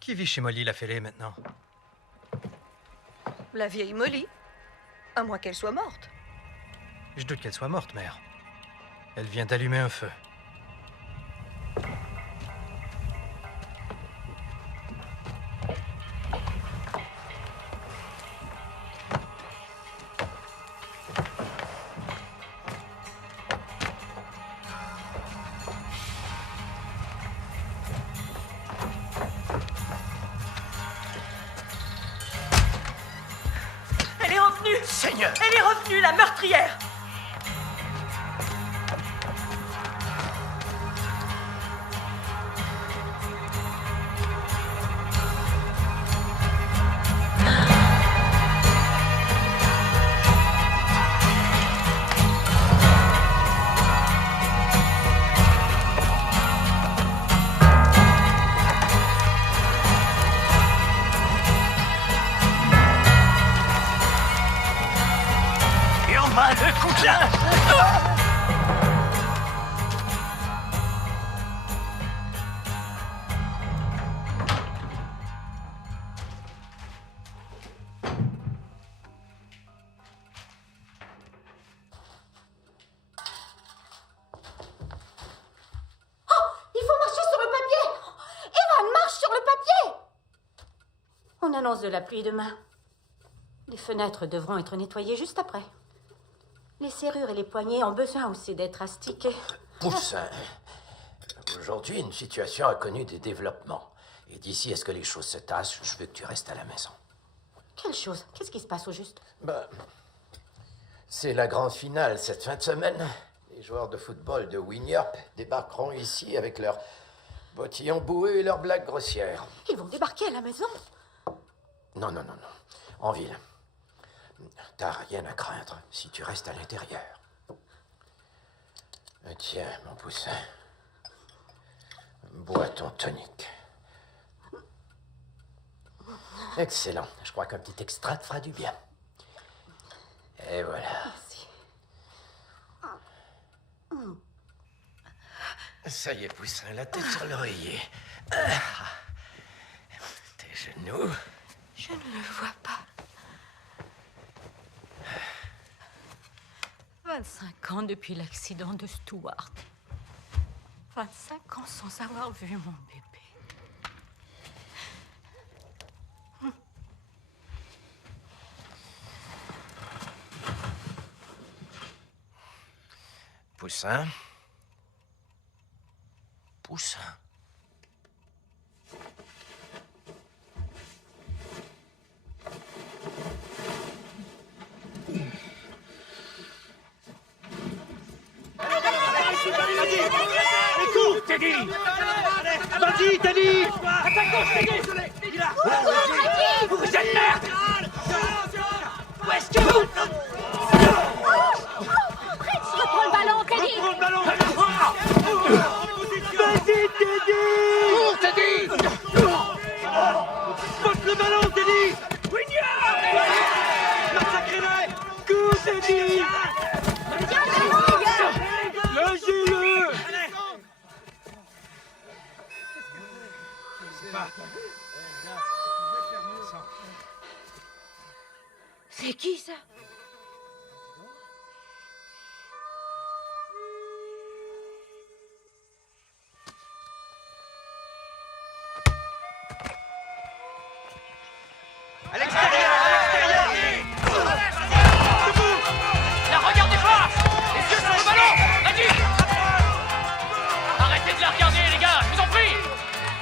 Qui vit chez Molly la Fêlée maintenant? La vieille Molly. À moins qu'elle soit morte. Je doute qu'elle soit morte, mère. Elle vient d'allumer un feu. Elle est revenue! Seigneur! Elle est revenue, la meurtrière! Le cousin! On annonce de la pluie demain. Les fenêtres devront être nettoyées juste après. Les serrures et les poignées ont besoin aussi d'être astiquées. Poussin, aujourd'hui, une situation a connu des développements. Et d'ici à ce que les choses se tassent, je veux que tu restes à la maison. Quelle chose? Qu'est-ce qui se passe au juste? C'est la grande finale cette fin de semaine. Les joueurs de football de Winyarp débarqueront ici avec leurs bottillons boueux et leurs blagues grossières. Ils vont débarquer à la maison? Non. En ville. T'as rien à craindre si tu restes à l'intérieur. Tiens, mon poussin. Bois ton tonique. Excellent. Je crois qu'un petit extrait te fera du bien. Et voilà. Merci. Ça y est, poussin, la tête sur l'oreiller. Tes genoux. Je ne le vois pas. 25 ans depuis l'accident de Stuart. 25 ans sans avoir vu mon bébé. Poussin. Poussin. Teddy! Vas-y, Teddy! Attaque-toi, Teddy! Il est là! Vous êtes merde! Où est-ce que vous... Reprends le ballon, Teddy! Reprends le ballon! Vas-y, Teddy! Cours, Teddy! Passe le ballon, Teddy! Massacrez-les! Cours, Teddy! Lâchez-le! C'est qui, ça? À l'extérieur! La regardez pas! Les yeux sur le ballon! Vas-y! Arrêtez de la regarder, les gars! Je vous en prie!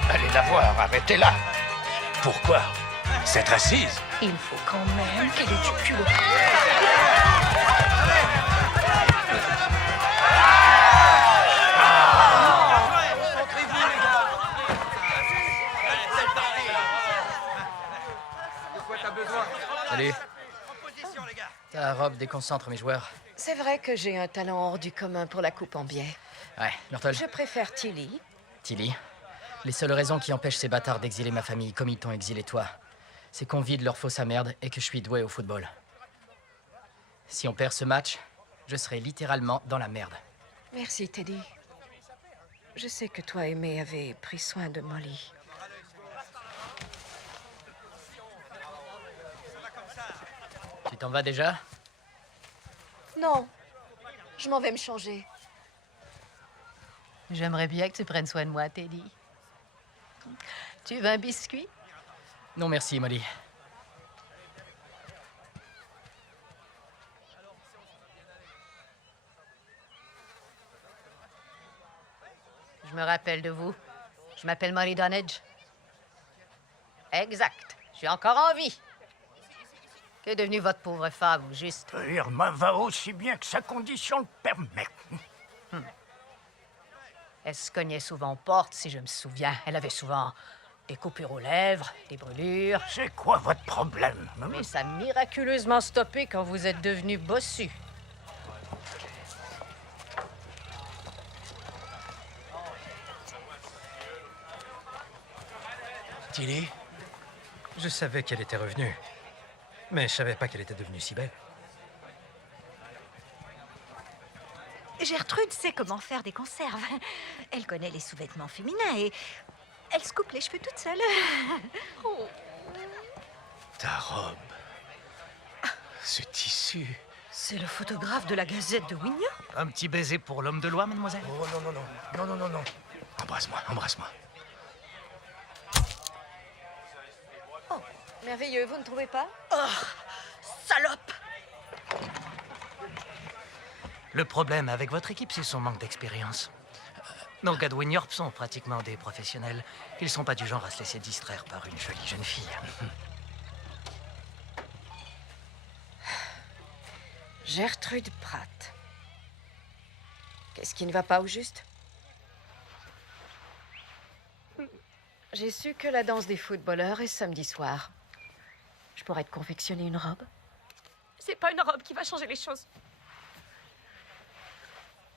Allez la voir, arrêtez-la. Pourquoi? Cette assise? Il faut quand même qu'il ait du culot. Salut. Ta robe déconcentre mes joueurs. C'est vrai que j'ai un talent hors du commun pour la coupe en biais. Ouais, Myrtle. Je préfère Tilly. Tilly. Les seules raisons qui empêchent ces bâtards d'exiler ma famille comme ils t'ont exilé toi, c'est qu'on vide leur fosse à merde et que je suis doué au football. Si on perd ce match, je serai littéralement dans la merde. Merci, Teddy. Je sais que toi et May avez pris soin de Molly. Tu t'en vas déjà? Non, je m'en vais me changer. J'aimerais bien que tu prennes soin de moi, Teddy. Tu veux un biscuit? Non, merci, Molly. Je me rappelle de vous. Je m'appelle Molly Dunnage. Exact. Je suis encore en vie. Qu'est devenue votre pauvre femme, au juste? Irma va aussi bien que sa condition le permet. Elle se cognait souvent aux portes, si je me souviens. Elle avait souvent des coupures aux lèvres, des brûlures. C'est quoi votre problème? Mais ça a miraculeusement stoppé quand vous êtes devenu bossu. Tilly, je savais qu'elle était revenue, mais je savais pas qu'elle était devenue si belle. Gertrude sait comment faire des conserves. Elle connaît les sous-vêtements féminins et elle se coupe les cheveux toute seule. Oh. Ta robe, ce tissu. C'est le photographe de la Gazette de Winnie. Un petit baiser pour l'homme de loi, mademoiselle? Oh non, non, non, non, non, non, non. Embrasse-moi, embrasse-moi. Oh, merveilleux, vous ne trouvez pas? Oh, salope! Le problème avec votre équipe, c'est son manque d'expérience. Nos gars de Winyorp sont pratiquement des professionnels. Ils sont pas du genre à se laisser distraire par une jolie jeune fille. Gertrude Pratt. Qu'est-ce qui ne va pas au juste? J'ai su que la danse des footballeurs est samedi soir. Je pourrais te confectionner une robe? C'est pas une robe qui va changer les choses.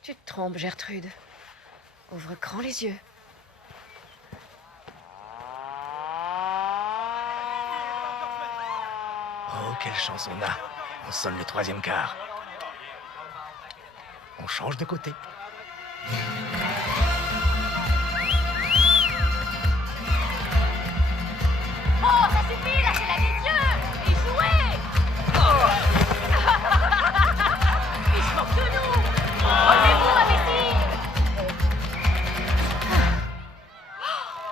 Tu te trompes, Gertrude. Ouvre grand les yeux. Oh, quelle chance on a. On sonne le troisième quart. On change de côté. Oh, ça suffit, lâchez la vieux et jouez. Il se moque de nous. Relevez-vous, imbécile.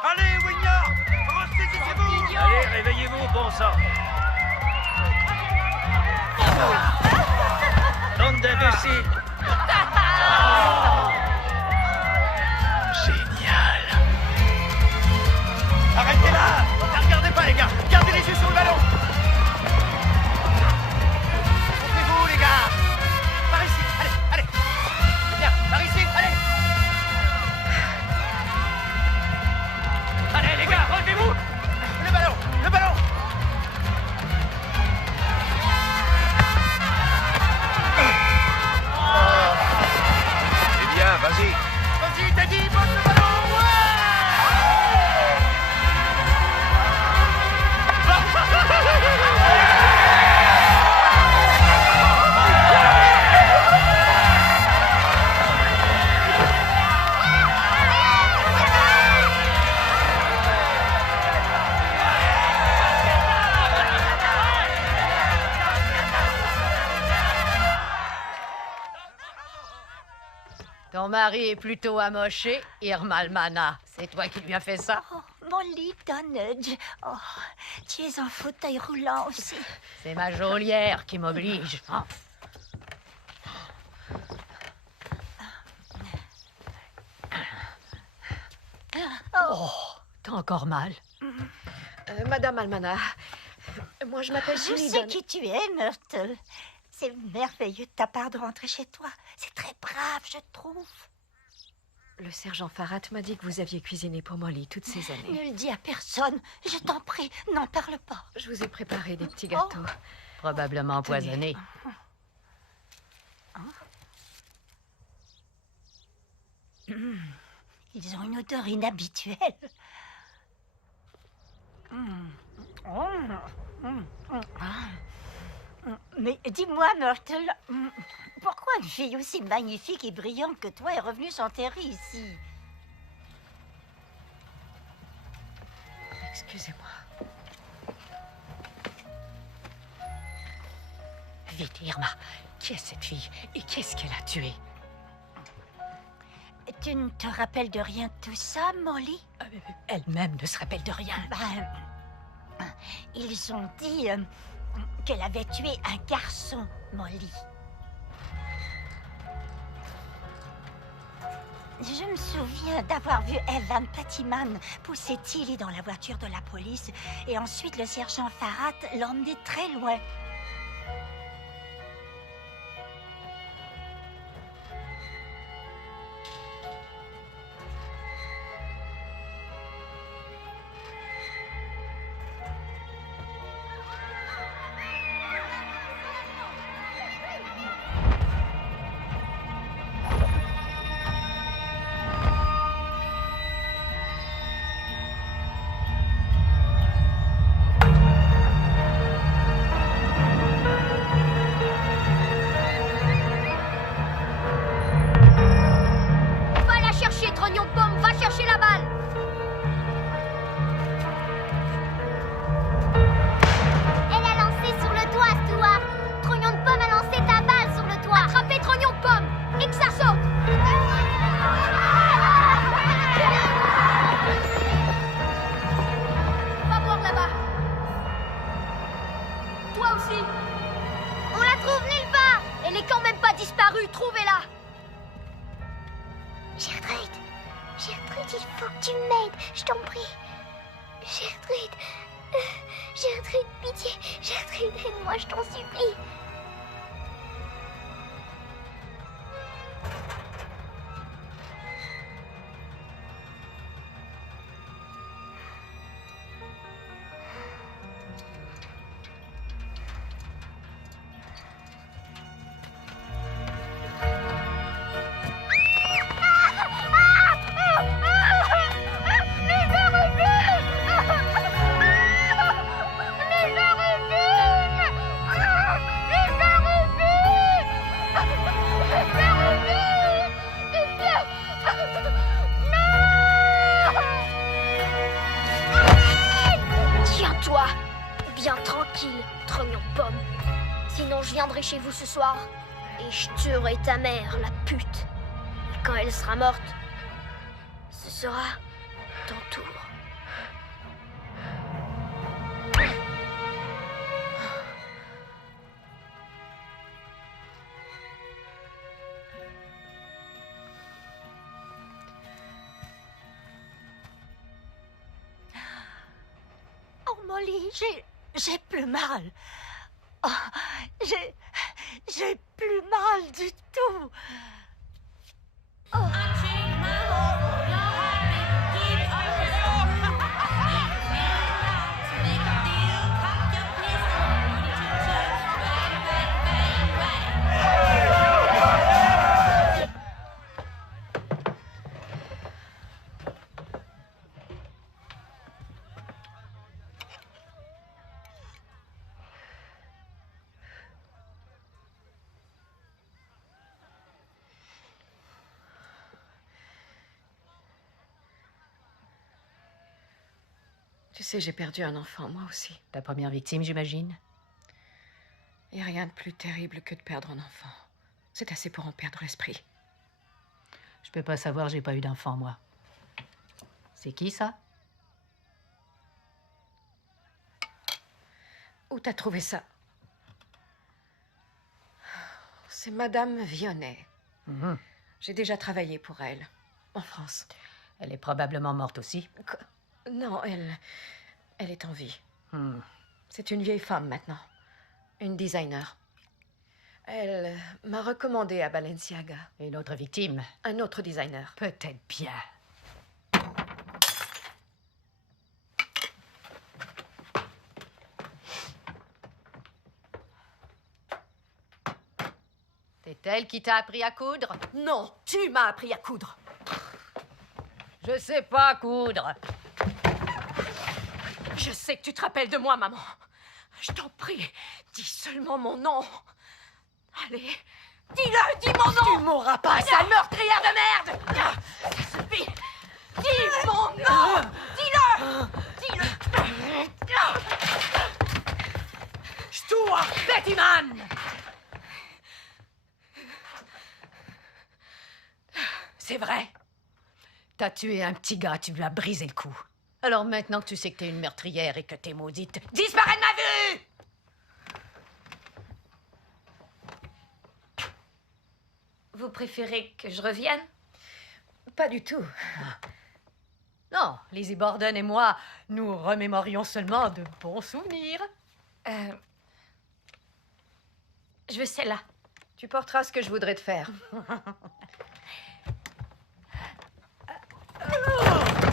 Allez, Wignard, ressaisissez-vous. Allez, réveillez-vous, bon sang. Bande d'imbéciles. Génial. Arrêtez là. Ne regardez pas, les gars. Gardez les yeux sur le ballon. Montrez-vous, les gars. Par ici, allez, allez. Bien, par ici, allez. Allez, les gars, relevez-vous. Le ballon, le ballon. C'est bien, vas-y. Vas-y, Teddy, botte le ballon. Ton mari est plutôt amoché, Irma Almana. C'est toi qui lui as fait ça? Oh, Molly Dunnage. Oh, tu es en fauteuil roulant aussi. C'est ma geôlière qui m'oblige. Hein? Oh, t'as encore mal. Madame Almana, moi je m'appelle Je Julie sais Dunn. qui tu es, Myrtle. C'est merveilleux de ta part de rentrer chez toi. C'est très brave, je trouve. Le sergent Farrat m'a dit que vous aviez cuisiné pour Molly toutes ces années. Ne le dis à personne. Je t'en prie, n'en parle pas. Je vous ai préparé des petits gâteaux. Probablement empoisonné. Ils ont une odeur inhabituelle. Mais dis-moi, Myrtle, pourquoi une fille aussi magnifique et brillante que toi est revenue s'enterrer ici? Excusez-moi. Vite, Irma. Qui est cette fille et qu'est-ce qu'elle a tué? Tu ne te rappelles de rien de tout ça, Molly? Elle-même ne se rappelle de rien. Ils ont dit qu'elle avait tué un garçon, Molly. Je me souviens d'avoir vu Evan Pattyman pousser Tilly dans la voiture de la police et ensuite le sergent Farrat l'emmener très loin. Chez vous ce soir et je tuerai ta mère, la pute. Et quand elle sera morte, ce sera ton tour. Oh Molly, j'ai plus mal. Oh, j'ai plus mal du tout. Oh. Tu sais, j'ai perdu un enfant, moi aussi. Ta première victime, j'imagine? Il n'y a rien de plus terrible que de perdre un enfant. C'est assez pour en perdre l'esprit. Je peux pas savoir, j'ai pas eu d'enfant, moi. C'est qui, ça? Où t'as trouvé ça? C'est Madame Vionnet. J'ai déjà travaillé pour elle, en France. Elle est probablement morte aussi. Non, elle est en vie. C'est une vieille femme maintenant. Une designer. Elle m'a recommandé à Balenciaga. Et l'autre victime? Un autre designer. Peut-être bien. C'est elle qui t'a appris à coudre? Non, tu m'as appris à coudre. Je sais pas coudre. Je sais que tu te rappelles de moi, maman. Je t'en prie, dis seulement mon nom. Allez, dis-le, dis mon nom. Tu mourras pas, sale meurtrière de merde. Ça suffit. Dis mon nom. Dis-le. Dis-le. Stuart Bettyman. C'est vrai. T'as tué un petit gars, tu lui as brisé le cou. Alors maintenant que tu sais que t'es une meurtrière et que t'es maudite, disparais de ma vue! Vous préférez que je revienne? Pas du tout. Non, Lizzie Borden et moi, nous remémorions seulement de bons souvenirs. Je veux celle-là. Tu porteras ce que je voudrais te faire.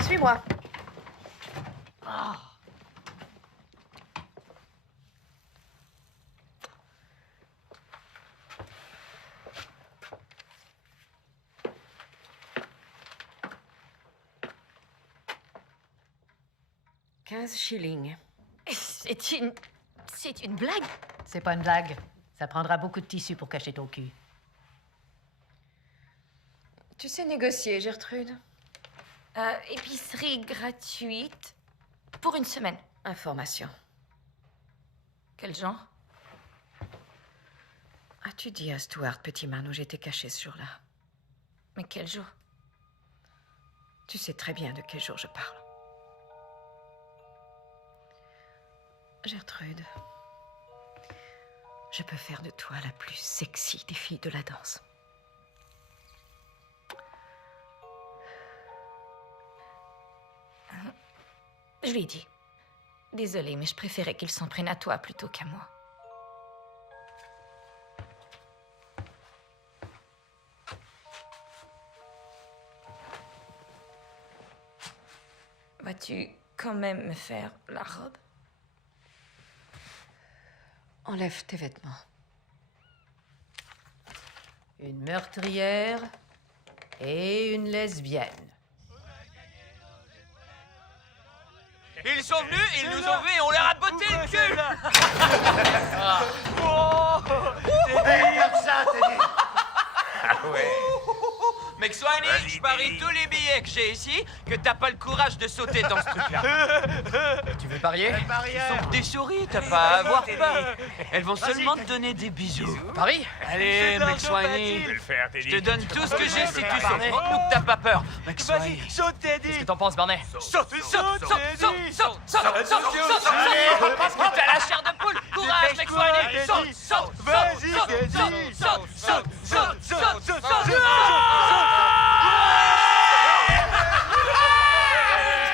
Suis-moi. Oh. $15 shillings. C'est une blague? C'est pas une blague. Ça prendra beaucoup de tissu pour cacher ton cul. Tu sais négocier, Gertrude? Épicerie gratuite pour une semaine. Information. Quel genre? As-tu dit à Stuart Pettyman où j'étais cachée ce jour-là? Mais quel jour? Tu sais très bien de quel jour je parle. Gertrude, je peux faire de toi la plus sexy des filles de la danse. Je lui ai dit. Désolée, mais je préférais qu'il s'en prenne à toi plutôt qu'à moi. Vas-tu quand même me faire la robe? Enlève tes vêtements. Une meurtrière et une lesbienne. Ils sont venus, ils nous ont vus et on leur a botté le cul. Comme ça, Teddy. Ah ouais. McSweeney, je parie tous les billets que j'ai ici que t'as pas le courage de sauter dans ce truc-là. Tu veux parier? Ils sont des souris, t'as pas à avoir peur. Elles vont seulement te donner des bisous. Paris? Allez, McSweeney, je te donne tout ce que j'ai si tu sautes. Montre-nous que t'as pas peur. McSweeney. Saute, Teddy. Qu'est-ce que t'en penses, Barney? Saute, Saute. T'as la chair de poule. Courage, McSweeney. Saute. Vas-y, Teddy. Saute.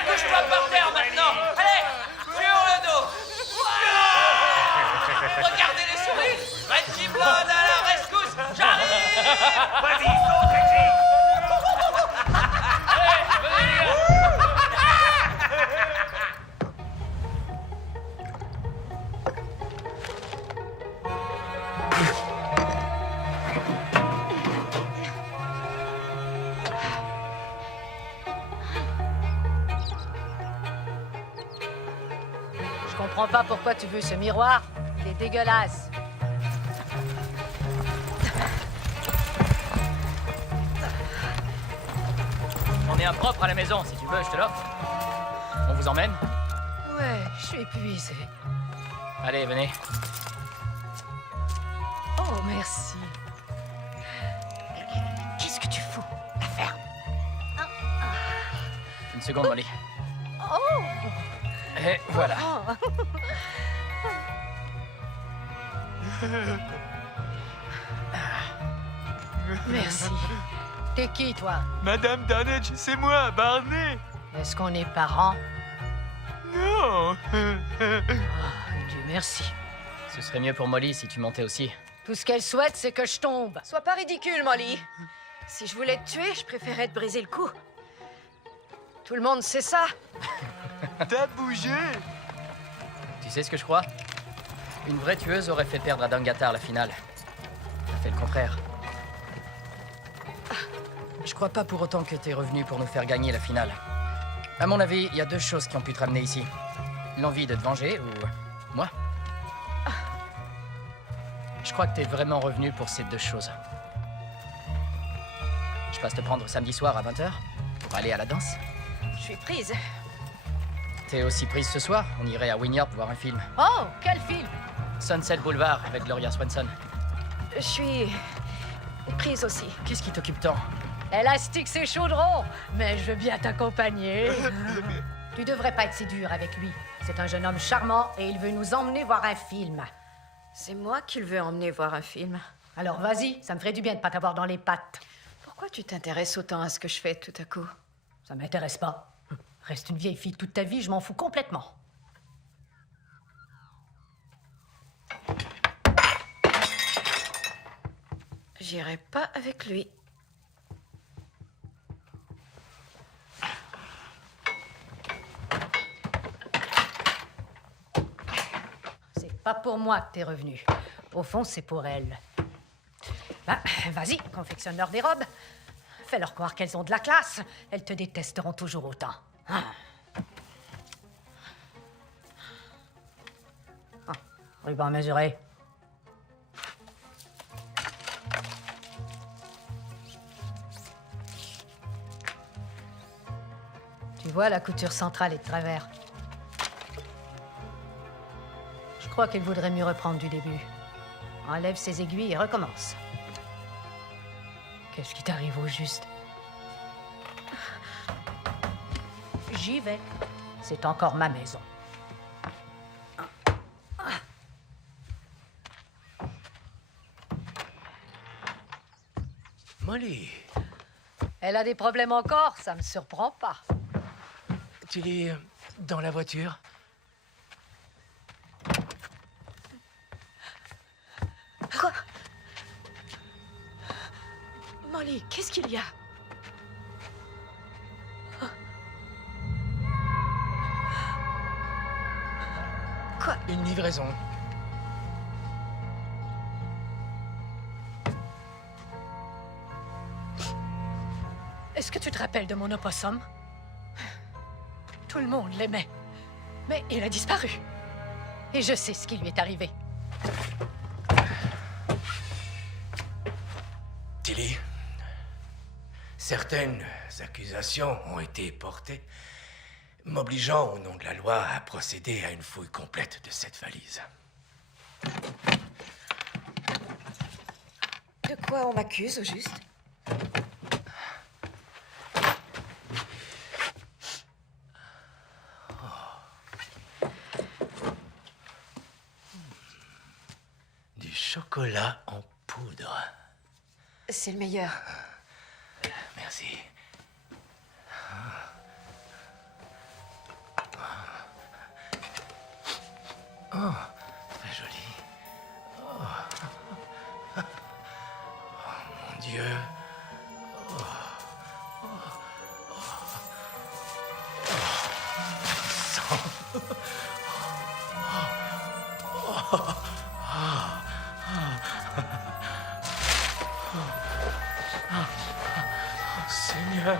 Couche-toi par terre maintenant. Allez, sur le dos. Regardez les souris. Reggie Blood à la rescousse. J'arrive. Vas-y, saute, Reggie. Je comprends pas pourquoi tu veux ce miroir. Il est dégueulasse. J'en ai un propre à la maison, si tu veux, je te l'offre. On vous emmène? Ouais, je suis épuisée. Allez, venez. Oh, merci. Qu'est-ce que tu fous? La ferme. Une seconde, Molly. Oh! Et voilà. Merci. T'es qui, toi? Madame Darnage, c'est moi, Barney. Est-ce qu'on est parents? Non. Dieu merci. Ce serait mieux pour Molly si tu montais aussi. Tout ce qu'elle souhaite, c'est que je tombe. Sois pas ridicule, Molly. Si je voulais te tuer, je préférais te briser le cou. Tout le monde sait ça. T'as bougé. Tu sais ce que je crois? Une vraie tueuse aurait fait perdre à Dangatar la finale. Elle a fait le contraire. Je crois pas pour autant que t'es revenu pour nous faire gagner la finale. À mon avis, il y a deux choses qui ont pu te ramener ici. L'envie de te venger ou moi. crois que t'es vraiment revenu pour ces deux choses. Je passe te prendre samedi soir à 20h pour aller à la danse. Je suis prise. T'es aussi prise ce soir? On irait à Wynyard voir un film. Oh, quel film? Sunset Boulevard avec Gloria Swanson. Je suis prise aussi. Qu'est-ce qui t'occupe tant? Élastique, c'est chaudron, mais je veux bien t'accompagner. Tu devrais pas être si dur avec lui. C'est un jeune homme charmant et il veut nous emmener voir un film. C'est moi qui le veux emmener voir un film. Alors vas-y, ça me ferait du bien de pas t'avoir dans les pattes. Pourquoi tu t'intéresses autant à ce que je fais tout à coup? Ça m'intéresse pas. Reste une vieille fille toute ta vie, je m'en fous complètement. J'irai pas avec lui. C'est pas pour moi que t'es revenu. Au fond, c'est pour elle. Ben, vas-y, confectionne-leur des robes. Fais-leur croire qu'elles ont de la classe. Elles te détesteront toujours autant. Ah. Ah, ruban mesuré. Tu vois, la couture centrale est de travers. Je crois qu'il vaudrait mieux reprendre du début. Enlève ses aiguilles et recommence. Qu'est-ce qui t'arrive au juste? J'y vais. C'est encore ma maison. Molly, Elle a des problèmes encore, ça me surprend pas. tu es dans la voiture? Quoi? Molly, qu'est-ce qu'il y a? Quoi? Une livraison. Est-ce que tu te rappelles de mon opossum? Tout le monde l'aimait. Mais il a disparu. Et je sais ce qui lui est arrivé. Tilly, certaines accusations ont été portées, m'obligeant au nom de la loi à procéder à une fouille complète de cette valise. De quoi on m'accuse, au juste? Du chocolat en poudre. C'est le meilleur. Merci. Oh, très joli. Oh, mon Dieu. Seigneur.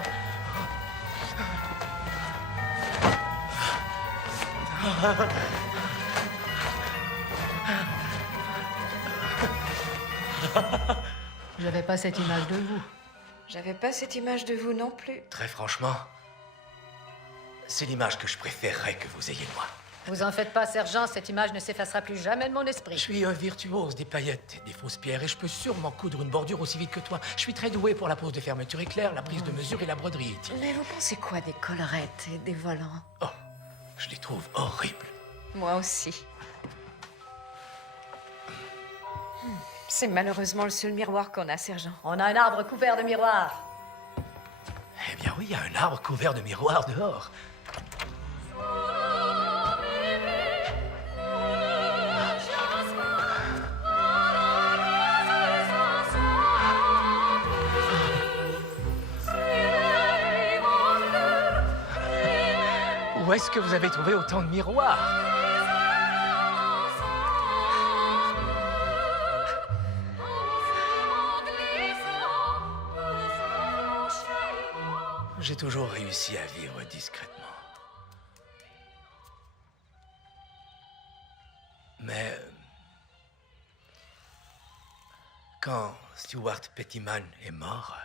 J'avais pas cette image de vous. J'avais pas cette image de vous non plus. Très franchement, c'est l'image que je préférerais que vous ayez de moi. Vous en faites pas, sergent, cette image ne s'effacera plus jamais de mon esprit. Je suis un virtuose des paillettes et des fausses pierres et je peux sûrement coudre une bordure aussi vite que toi. Je suis très doué pour la pose de fermeture éclair, la prise de mesure et la broderie. Mais vous pensez quoi des collerettes et des volants? Oh, je les trouve horribles. Moi aussi. C'est malheureusement le seul miroir qu'on a, sergent. On a un arbre couvert de miroirs. Eh bien oui, il y a un arbre couvert de miroirs dehors. Où est-ce que vous avez trouvé autant de miroirs? J'ai toujours réussi à vivre discrètement. Mais Quand Stuart Pettyman est mort,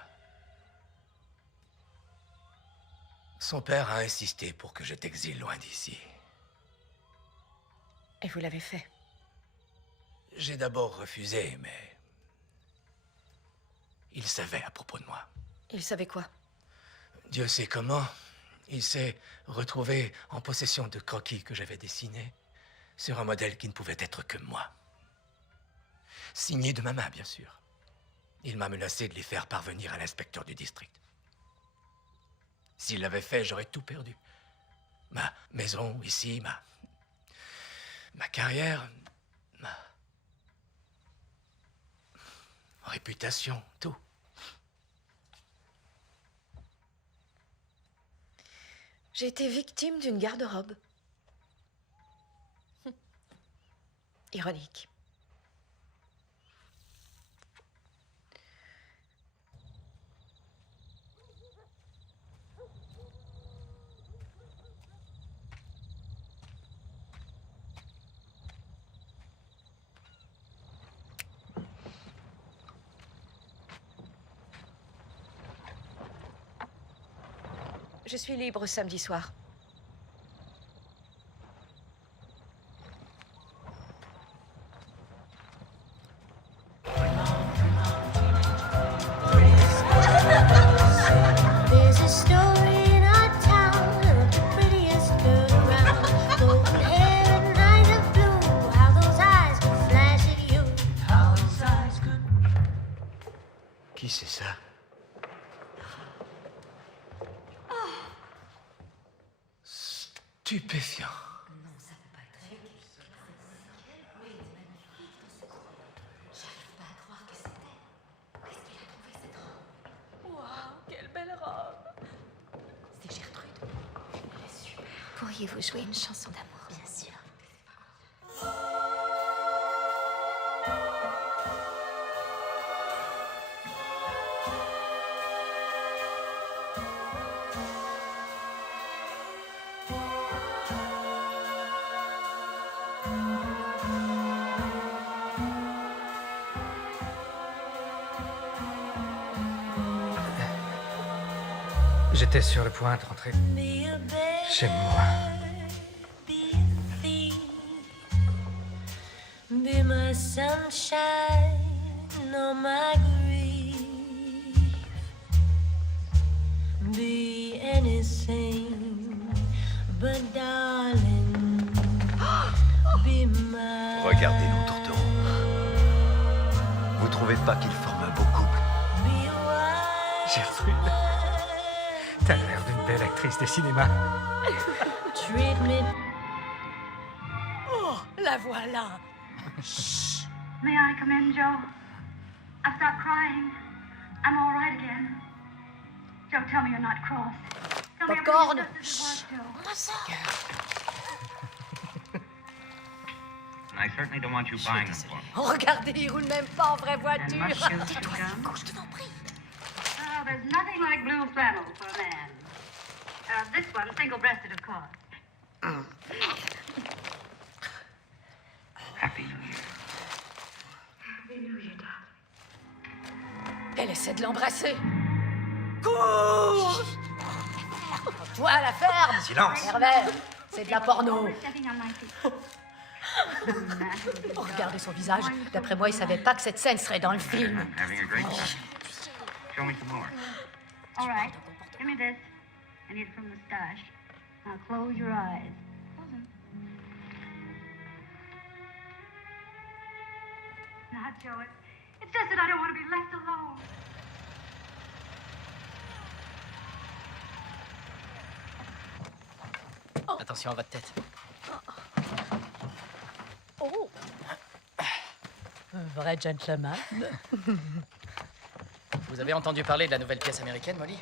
son père a insisté pour que je t'exile loin d'ici. Et vous l'avez fait? J'ai d'abord refusé, mais il savait à propos de moi. Il savait quoi? Dieu sait comment. Il s'est retrouvé en possession de croquis que j'avais dessinés sur un modèle qui ne pouvait être que moi. Signé de ma main, bien sûr. Il m'a menacé de les faire parvenir à l'inspecteur du district. S'il l'avait fait, j'aurais tout perdu. Ma maison ici, ma carrière, ma réputation, tout. J'ai été victime d'une garde-robe. Ironique. Je suis libre samedi soir. There's a story in our town of the prettiest girl around. Golden hair and eyes of blue. How those eyes could flash at you. How those eyes could. Qui c'est ça? Stupéfiant. Quelle belle robe! C'est Gertrude. Elle est super. Pourriez-vous jouer une chanson d'amour? Bien sûr. J'étais sur le point de rentrer chez moi. Be my sunshine on my grief. Be anything but darling. Be my. Regardez l'autre tour. Vous trouvez pas qu'il forme un beau couple? Gertrude, t'as l'air d'une belle actrice de cinéma. Treat me. Oh, la voilà! May I come in, Joe? I've stopped crying. I'm all right again. Joe, tell me you're not cross. Tell me Popcorn. everything's just as it was, Joe. I certainly don't want you buying them for me. Oh, regardez, il roule même pas en vraie voiture! Tais-toi, je t'en prie. Oh, there's nothing like blue flannel for a man. This one, single-breasted, of course. Happy New Year. Happy New Year, darling. Elle essaie de l'embrasser. Cours! Toi à la ferme! Silence! Pervers, c'est de la porno. Stepping on my feet. Oh, regardez son visage. D'après moi, il savait pas que cette scène serait dans le film. Having a great time. Show me some more. All right, give me this. I need it from the stash. Now close your eyes. Close them. Now, Joe, it's just that I don't want to be left alone. Attention à votre tête. Oh! Un vrai gentleman. Vous avez entendu parler de la nouvelle pièce américaine, Molly?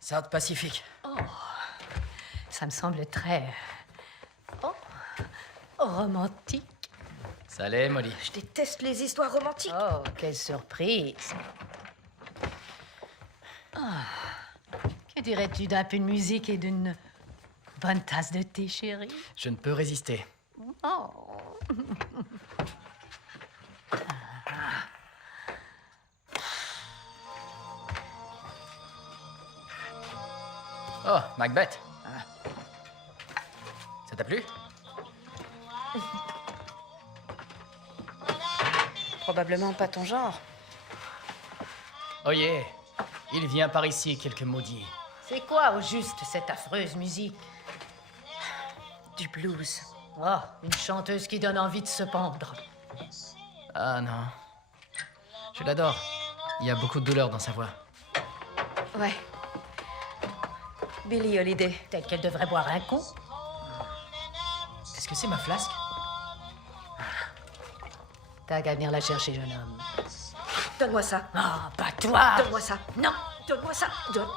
South Pacific. Oh, ça me semble très... Oh, romantique. Ça l'est, Molly. Je déteste les histoires romantiques. Oh, quelle surprise. Ah, que dirais-tu d'un peu de musique et d'une bonne tasse de thé, chérie? Je ne peux résister. Oh. Oh, Macbeth. Ça t'a plu? Probablement pas ton genre. Oh yeah. Il vient par ici, quelques maudits. C'est quoi au juste cette affreuse musique? Du blues. Oh, une chanteuse qui donne envie de se pendre. Ah non. Je l'adore. Il y a beaucoup de douleur dans sa voix. Ouais. Billie Holiday. Telle qu'elle devrait boire un coup. Est-ce que c'est ma flasque? T'as qu'à venir la chercher, jeune homme. Donne-moi ça. Ah, pas toi! Donne-moi ça. Non! Donne-moi ça.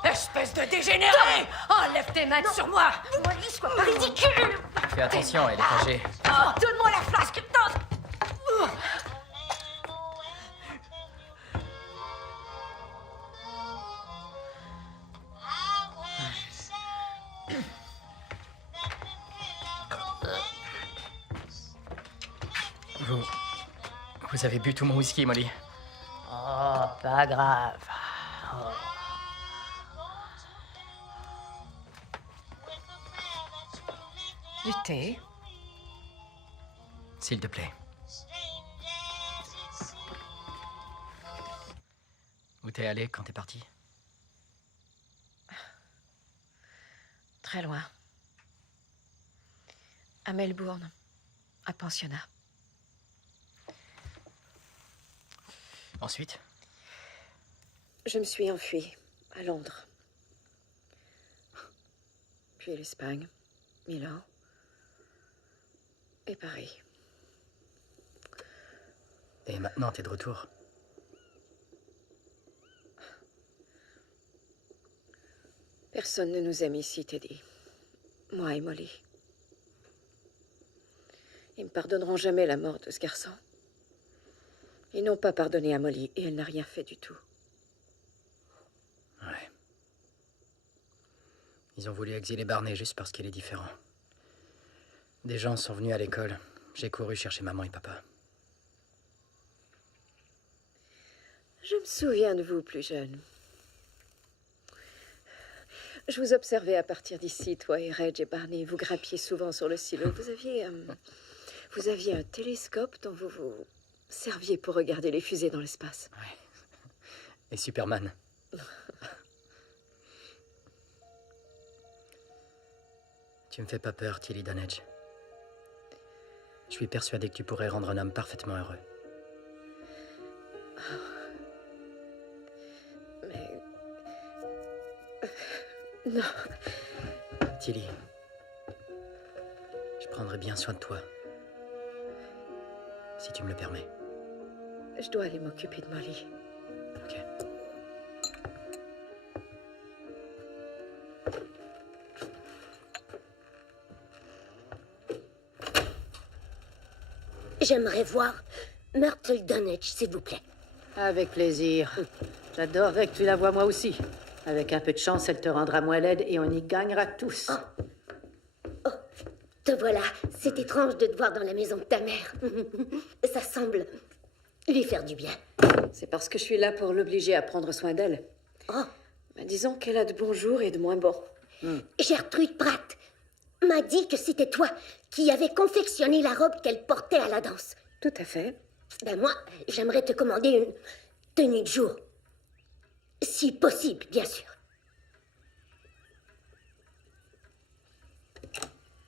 Espèce de dégénéré! Enlève tes mains sur moi! Molly, sois pas ridicule. Fais attention, elle est âgée. Oh, donne-moi la flasque. Non. Vous avez bu tout mon whisky, Molly. Oh, pas grave. Oh. Du thé. S'il te plaît. Où t'es allé quand t'es parti? Très loin. À Melbourne. À pensionnat. Ensuite? Je me suis enfuie à Londres. Puis l'Espagne, Milan et Paris. Et maintenant, t'es de retour. Personne ne nous aime ici, Teddy. Moi et Molly. Ils me pardonneront jamais la mort de ce garçon. Ils n'ont pas pardonné à Molly et elle n'a rien fait du tout. Ouais. Ils ont voulu exiler Barney juste parce qu'il est différent. Des gens sont venus à l'école. J'ai couru chercher maman et papa. Je me souviens de vous, plus jeune. Je vous observais à partir d'ici, toi et Reg et Barney. Vous grappiez souvent sur le silo. Vous aviez un télescope dont vous vous serviez pour regarder les fusées dans l'espace. Ouais. Et Superman. Tu me fais pas peur, Tilly Dunedge. Je suis persuadé que tu pourrais rendre un homme parfaitement heureux. Mais... Non. Tilly, je prendrai bien soin de toi. Si tu me le permets. Je dois aller m'occuper de Molly. Ok. J'aimerais voir Myrtle Dunedge, s'il vous plaît. Avec plaisir. J'adorerais que tu la vois moi aussi. Avec un peu de chance, elle te rendra moins laide et on y gagnera tous. Te voilà. C'est étrange de te voir dans la maison de ta mère. Ça semble lui faire du bien. C'est parce que je suis là pour l'obliger à prendre soin d'elle. Ben, disons qu'elle a de bons jours et de moins bons. Gertrude Pratt m'a dit que c'était toi qui avais confectionné la robe qu'elle portait à la danse. Tout à fait. Ben moi, j'aimerais te commander une tenue de jour. Si possible, bien sûr.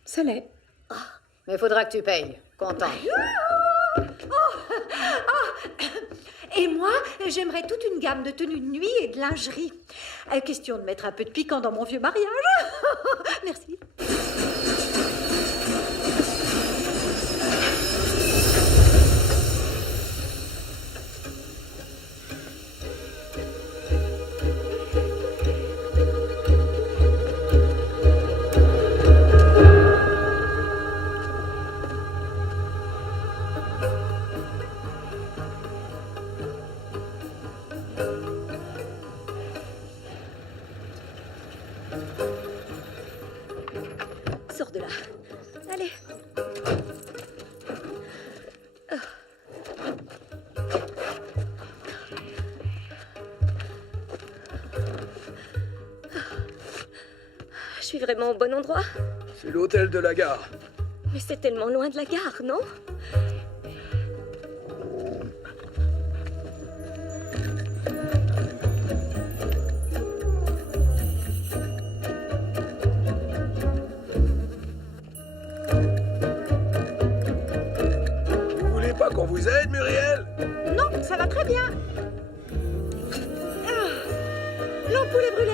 Ça l'est. Mais faudra que tu payes. Content. Et moi, j'aimerais toute une gamme de tenues de nuit et de lingerie. Question de mettre un peu de piquant dans mon vieux mariage. Merci. Sors de là. Allez. suis vraiment au bon endroit? C'est l'hôtel de la gare. Mais c'est tellement loin de la gare, non? Vous voulez pas qu'on vous aide, Muriel? Non, ça va très bien. L'ampoule est brûlée.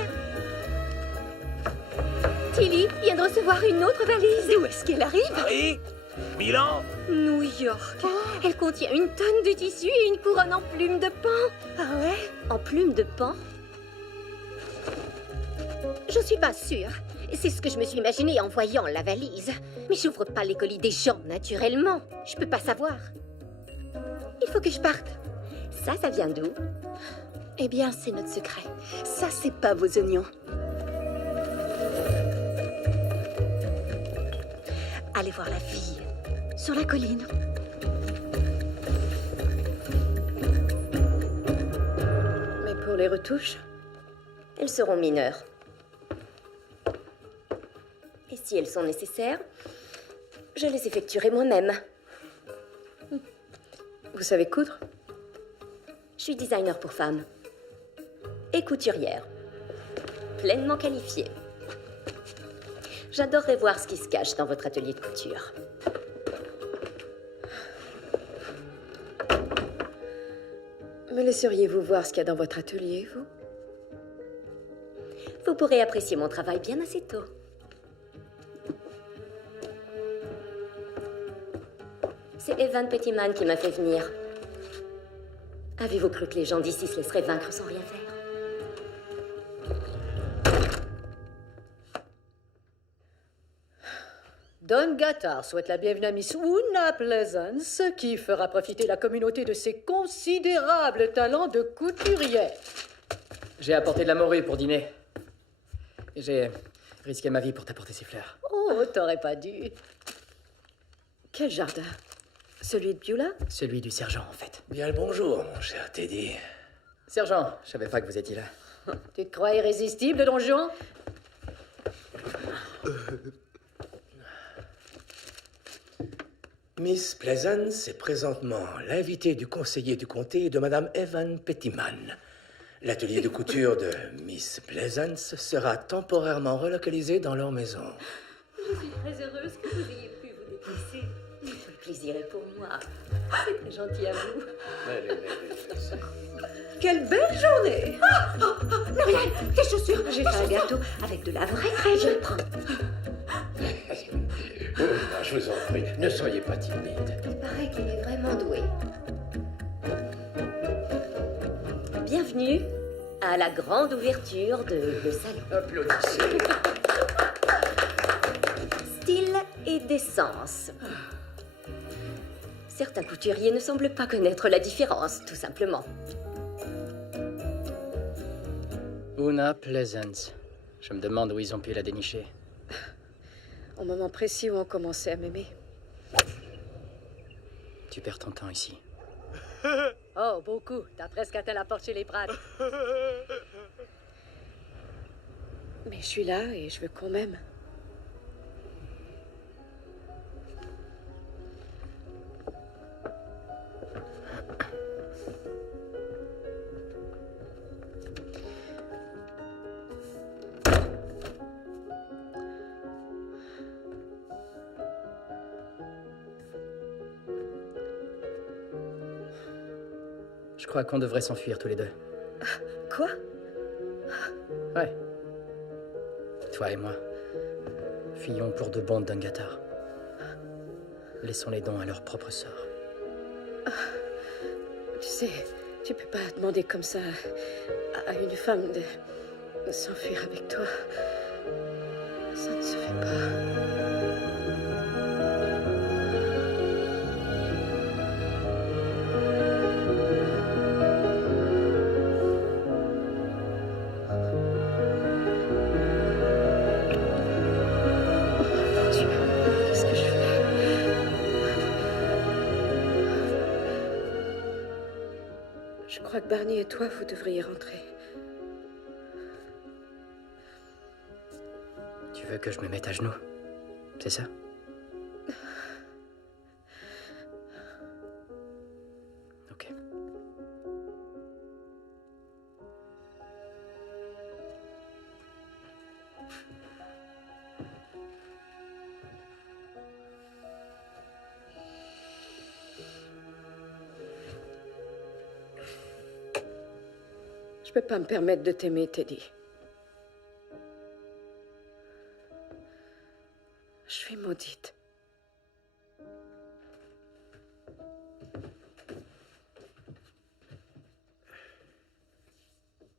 Tilly vient de recevoir une autre valise. D'où est-ce qu'elle arrive? Paris? Milan? New York. Elle contient une tonne de tissu et une couronne en plumes de pan. Ah ouais? En plumes de pan? Je suis pas sûre. C'est ce que je me suis imaginé en voyant la valise. Mais j'ouvre pas les colis des gens, naturellement. Je peux pas savoir. Il faut que je parte. Ça vient d'où? Eh bien, c'est notre secret. Ça, c'est pas vos oignons. Allez voir la fille. Sur la colline. Mais pour les retouches? Elles seront mineures. Et si elles sont nécessaires, je les effectuerai moi-même. Vous savez coudre? Je suis designer pour femmes. Et couturière. Pleinement qualifiée. J'adorerais voir ce qui se cache dans votre atelier de couture. Me laisseriez-vous voir ce qu'il y a dans votre atelier, vous? Vous pourrez apprécier mon travail bien assez tôt. C'est Evan Pettyman qui m'a fait venir. Avez-vous cru que les gens d'ici se laisseraient vaincre sans rien faire? Don Gattard souhaite la bienvenue à Miss Una Pleasance, qui fera profiter la communauté de ses considérables talents de couturière. J'ai apporté de la morue pour dîner. J'ai risqué ma vie pour t'apporter ces fleurs. Oh, t'aurais pas dû. Quel jardin? Celui de Beulah? Celui du sergent, en fait. Bien le bonjour, mon cher Teddy. Sergent, je savais pas que vous étiez là. Tu te crois irrésistible, Don Juan? Miss Pleasance est présentement l'invitée du conseiller du comté et de Madame Evan Pettyman. L'atelier de couture de Miss Pleasance sera temporairement relocalisé dans leur maison. Je suis très heureuse que vous ayez pu vous déplacer. Tout le plaisir est pour moi. C'est très gentil à vous. Quelle belle journée! Muriel, tes chaussures! J'ai fait un gâteau avec de la vraie crème. Je le prends. Oh, je vous en prie, ne soyez pas timide. Il paraît qu'il est vraiment doué. Bienvenue à la grande ouverture de le salon. Applaudissez. Style et décence. Certains couturiers ne semblent pas connaître la différence, tout simplement. Una Pleasance. Je me demande où ils ont pu la dénicher. Au moment précis où on commençait à m'aimer. Tu perds ton temps ici. Oh, beaucoup. T'as presque atteint la porte chez les Pratt. Mais je suis là et je veux qu'on m'aime. Je crois qu'on devrait s'enfuir tous les deux. Quoi? Ouais. Toi et moi. Fuyons pour de bon Don Gattard. Laissons les dons à leur propre sort. Tu sais, tu peux pas demander comme ça à une femme de s'enfuir avec toi. Ça ne se fait pas. Je crois que Barney et toi, vous devriez rentrer. Tu veux que je me mette à genoux? C'est ça? Ok. Je peux pas me permettre de t'aimer, Teddy. Je suis maudite.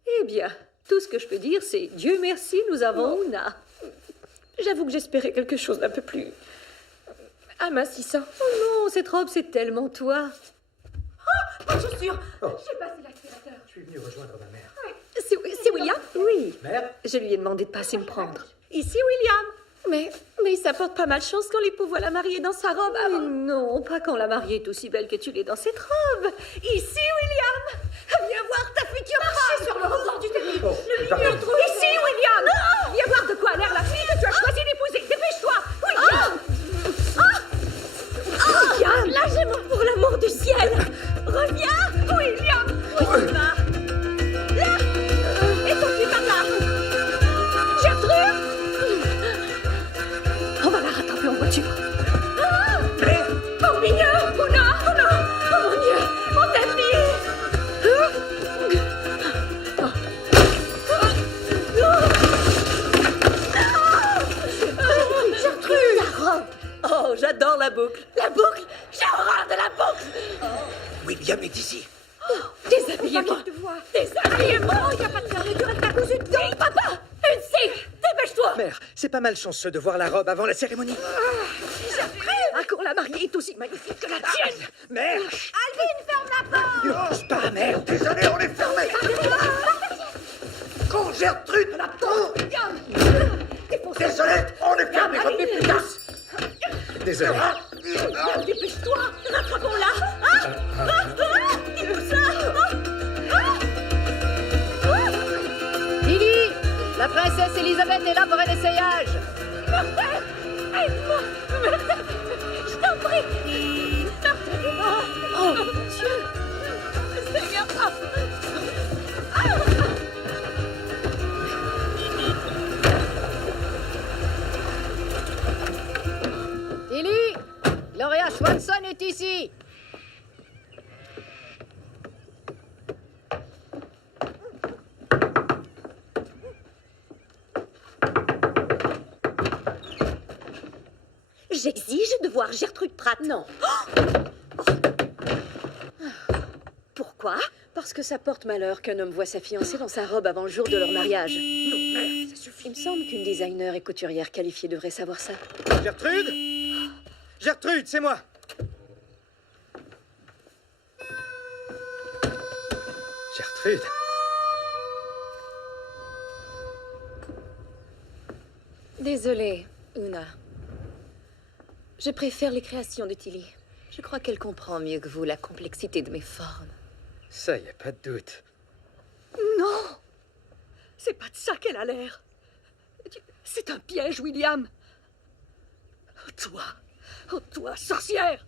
Eh bien, tout ce que je peux dire, c'est Dieu merci, nous avons Una. J'avoue que j'espérais quelque chose d'un peu plus amincissant. Oh non, cette robe, c'est tellement toi. Oh, pas de chaussures. Oh. J'ai passé l'aspirateur. Je suis venu rejoindre ma mère. C'est William? Oui. Mère? Je lui ai demandé de passer me prendre. Ici, William. Mais ça porte pas malchance quand l'époux voit la mariée dans sa robe avant. Non, pas quand la mariée est aussi belle que tu l'es dans cette robe. Ici, William. Viens voir ta future femme. Sur le rebord du tapis. Le milieu trop. Ici, William. Viens voir de quoi a l'air la fille que tu as choisi d'épouser. Dépêche-toi. William. William, lâchez-moi pour l'amour du ciel. Reviens, William. Là. Et ton fils par là. Gertrude. On va la rattraper en voiture. Oh, mieux. Una. Oh, mon Dieu. Mon tapis. Gertrude, la robe. Oh, j'adore la boucle. La boucle. J'ai horreur de la boucle. William est ici. Déshabillez-moi. Déshabillez-moi. Il n'y a pas de fermeture, elle t'a cousu dedans. Papa, une cible. Dépêche-toi. Mère, c'est pas malchanceux de voir la robe avant la cérémonie. Un cours, la mariée est aussi magnifique que la tienne. Mère! Alvin, ferme la porte. Ne bouge pas, mère! Désolé, on est fermé! Con Gertrude! La porte! Désolé, on est fermé, revenez plus tard! Désolé. Dépêche-toi, rattrapons-la. Dis-nous ça. Lily, la princesse Elisabeth est là pour un essayage. Martin, aide-moi. Martin, je t'en prie. Oh, mon Dieu. Seigneur. Lily, Gloria Swanson est ici. J'exige de voir Gertrude Pratt. Non. Pourquoi? Parce que ça porte malheur qu'un homme voit sa fiancée dans sa robe avant le jour de leur mariage. Non, mère, ça suffit. Il me semble qu'une designer et couturière qualifiée devrait savoir ça. Gertrude? Gertrude, c'est moi! Gertrude? Désolée, Una. Je préfère les créations de Tilly. Je crois qu'elle comprend mieux que vous la complexité de mes formes. Ça, y a pas de doute. Non! C'est pas de ça qu'elle a l'air. C'est un piège, William. Oh, toi, sorcière!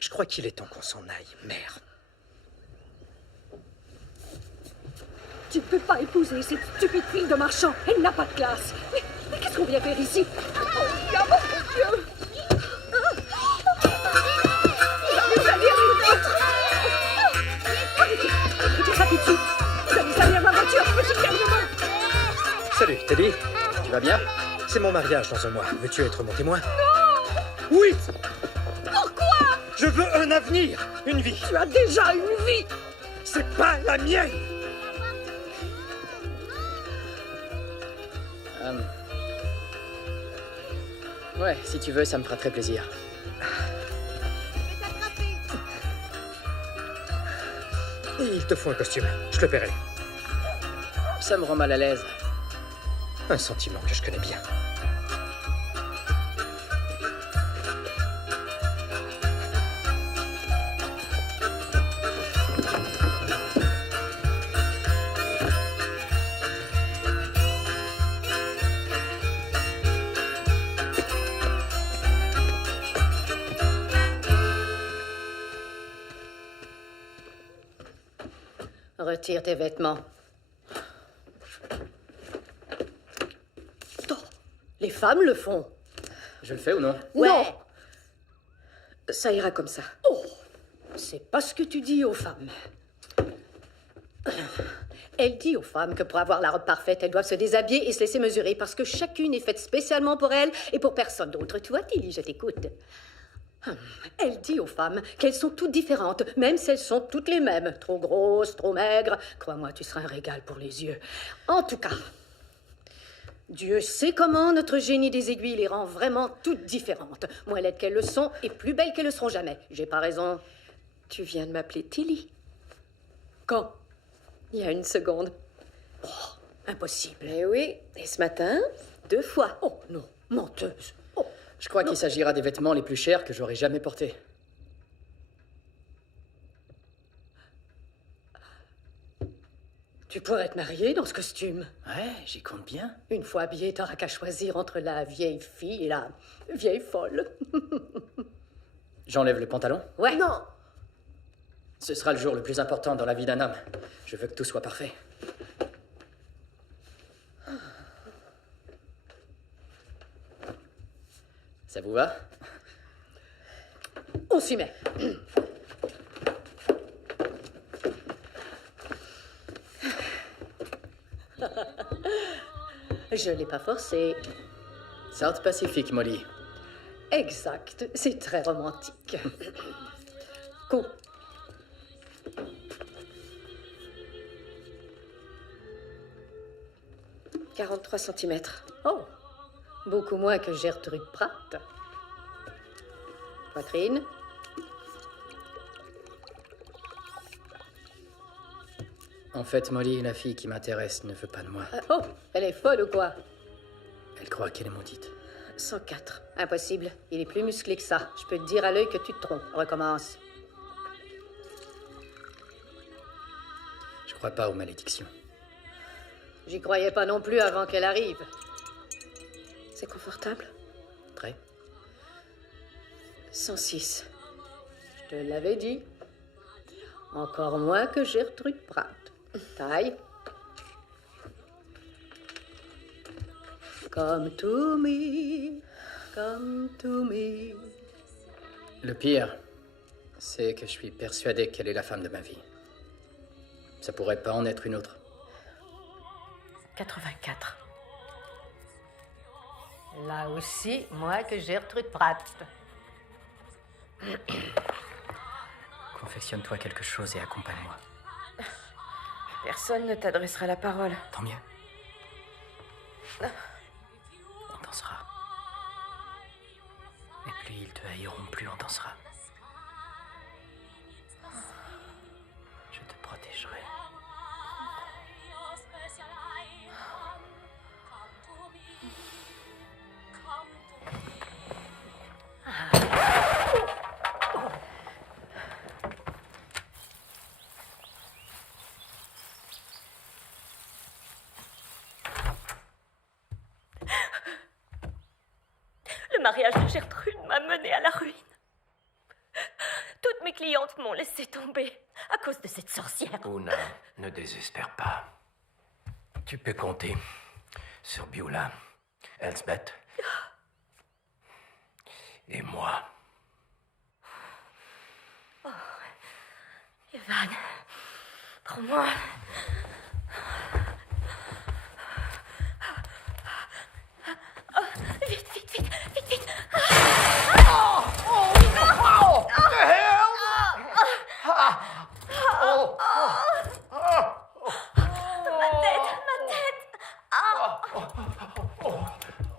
Je crois qu'il est temps qu'on s'en aille, mère. Tu ne peux pas épouser cette stupide fille de marchand. Elle n'a pas de classe. Mais qu'est-ce qu'on vient faire ici? Oh, William, oh mon Dieu! Vous allez Retirez ça tout de suite. Vous allez salir ma voiture, petit garnement. Salut, Teddy. Tu vas bien? C'est mon mariage dans un mois. Veux-tu être mon témoin? Non! Oui! Pourquoi? Je veux un avenir, une vie. Tu as déjà une vie. C'est pas la mienne! Ouais, si tu veux, ça me fera très plaisir. Il te faut un costume. Je le paierai. Ça me rend mal à l'aise. Un sentiment que je connais bien. retire tes vêtements. Oh, les femmes le font. Je le fais ou non? Non. Ça ira comme ça. Oh, c'est pas ce que tu dis aux femmes. Elle dit aux femmes que pour avoir la robe parfaite, elles doivent se déshabiller et se laisser mesurer parce que chacune est faite spécialement pour elle et pour personne d'autre. Toi, Tilly, je t'écoute. Elle dit aux femmes qu'elles sont toutes différentes, même si elles sont toutes les mêmes. Trop grosses, trop maigres. Crois-moi, tu seras un régal pour les yeux. En tout cas, Dieu sait comment notre génie des aiguilles les rend vraiment toutes différentes. Moins laides qu'elles le sont et plus belles qu'elles le seront jamais. J'ai pas raison. Tu viens de m'appeler Tilly. Quand? Il y a 1 seconde. Oh, impossible. Eh oui, et ce matin, 2 fois. Oh non, menteuse. Oh, Je crois qu'il s'agira des vêtements les plus chers que j'aurais jamais portés. tu pourrais te marier dans ce costume. Ouais, j'y compte bien. Une fois habillée, t'auras qu'à choisir entre la vieille fille et la vieille folle. J'enlève le pantalon? Ouais. Non. Ce sera le jour le plus important dans la vie d'un homme. Je veux que tout soit parfait. Ça vous va? On s'y met. Je l'ai pas forcé. South Pacific, Molly. Exact. C'est très romantique. Coup. « 43 centimètres. Oh, beaucoup moins que Gertrude Pratt. Poitrine. En fait, Molly, la fille qui m'intéresse, ne veut pas de moi. Oh, elle est folle ou quoi? Elle croit qu'elle est maudite. 104. Impossible. Il est plus musclé que ça. Je peux te dire à l'œil que tu te trompes. Recommence. Je crois pas aux malédictions. J'y croyais pas non plus avant qu'elle arrive. C'est confortable? Très. 106. Je te l'avais dit. Encore moins que Gertrude Pratt. Taille. Come to me, come to me. Le pire, c'est que je suis persuadé qu'elle est la femme de ma vie. Ça pourrait pas en être une autre. 84. Là aussi, moins que Gertrude Pratt. Confectionne-toi quelque chose et accompagne-moi. Personne ne t'adressera la parole. Tant mieux. On dansera. Et plus ils te haïront, plus on dansera. Je te protégerai. Le mariage de Gertrude m'a menée à la ruine. Toutes mes clientes m'ont laissé tomber à cause de cette sorcière. Una, ne désespère pas. Tu peux compter sur Beulah, Elsbeth et moi. Oh, Evan, prends-moi. Oh, vite, vite, vite, vite, vite. Oh, oh, oh, what the hell? Ma tête, ma tête.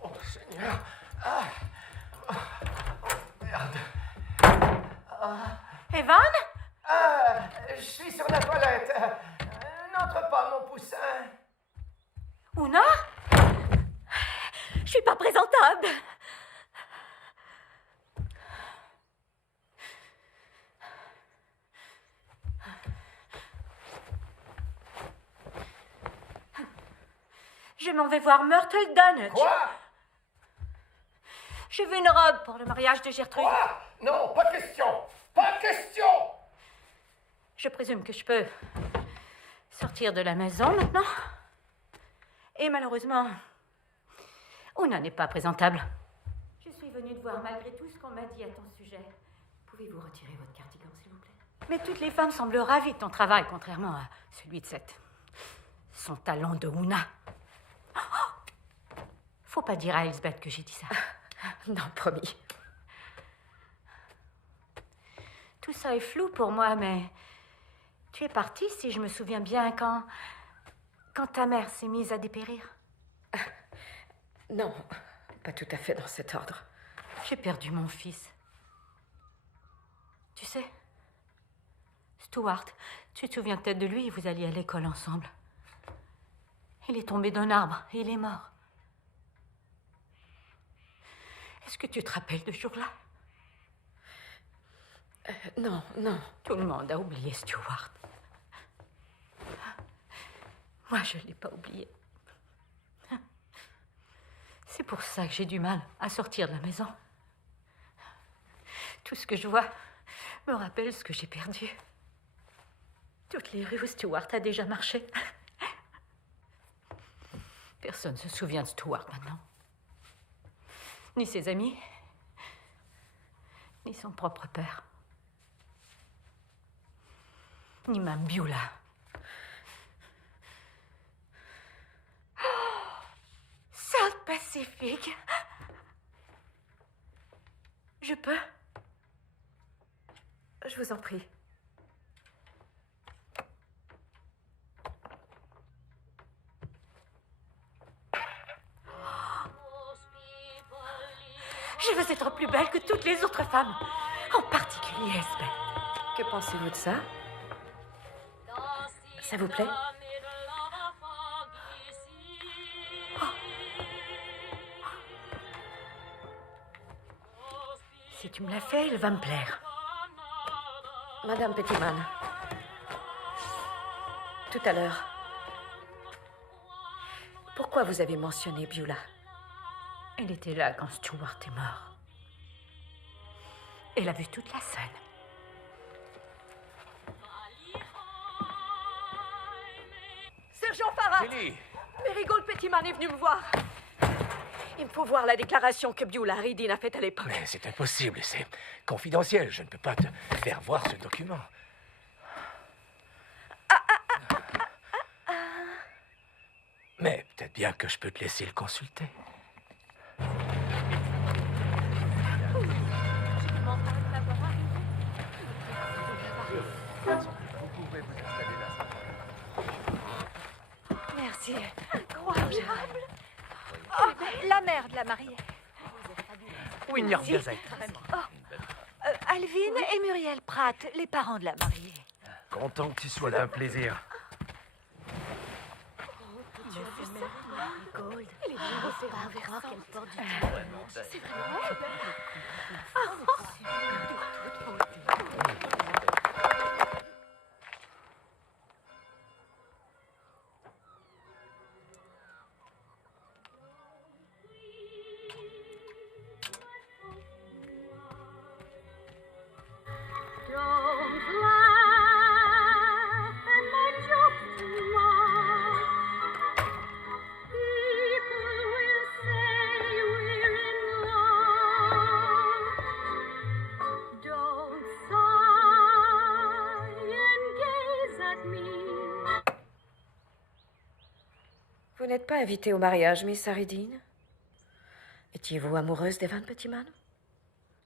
Oh, Seigneur. Merde. Evan? Je suis sur la toilette. N'entre pas, mon poussin. Una? Je suis pas présentable. Je m'en vais voir Myrtle Dunwich. Quoi? Je veux une robe pour le mariage de Gertrude. Quoi? Non, pas question. Pas question. Je présume que je peux. sortir de la maison maintenant. Et malheureusement, Una n'est pas présentable. Je suis venue te voir malgré tout ce qu'on m'a dit à ton sujet. Pouvez-vous retirer votre cardigan, s'il vous plaît? Mais toutes les femmes semblent ravies de ton travail, contrairement à celui de son talon de Una. Faut pas dire à Elsbeth que j'ai dit ça. Non, promis. Tout ça est flou pour moi, mais tu es partie, si je me souviens bien, quand ta mère s'est mise à dépérir. Non, pas tout à fait dans cet ordre. J'ai perdu mon fils. Tu sais, Stuart, tu te souviens peut-être de lui, vous alliez à l'école ensemble. Il est tombé d'un arbre et il est mort. Est-ce que tu te rappelles de ce jour-là? Non, non. Tout le monde a oublié Stuart. Moi, je ne l'ai pas oublié. C'est pour ça que j'ai du mal à sortir de la maison. Tout ce que je vois me rappelle ce que j'ai perdu. Toutes les rues où Stuart a déjà marché. Personne ne se souvient de Stuart maintenant. Ni ses amis, ni son propre père. Ni même Beulah. South Pacific. Je peux? Je vous en prie. Je veux être plus belle que toutes les autres femmes, en particulier Elsbeth. Que pensez-vous de ça? Ça vous plaît? Si tu me l'as fait, il va me plaire. Madame Pettyman, tout à l'heure, pourquoi vous avez mentionné Beulah? Elle était là quand Stuart est mort. Elle a vu toute la scène. Sergent Farrat! Kelly! Marigold Pettyman est venu me voir. Il me faut voir la déclaration que Beulah Reddin a faite à l'époque. Mais c'est impossible, c'est confidentiel. Je ne peux pas te faire voir ce document. Mais peut-être bien que je peux te laisser le consulter. Merci. Incroyable. Oh, la mère de la mariée. Wynyard Gazette. Alvin et Muriel Pratt, les parents de la mariée. Content que tu sois là. Un plaisir. Tu as vu ça? Marigold. Elle est bien croire qu'elle porte du temps. C'est vraiment Vous n'êtes pas invitée au mariage, Miss Reddin? Étiez-vous amoureuse d'Evan Pettyman?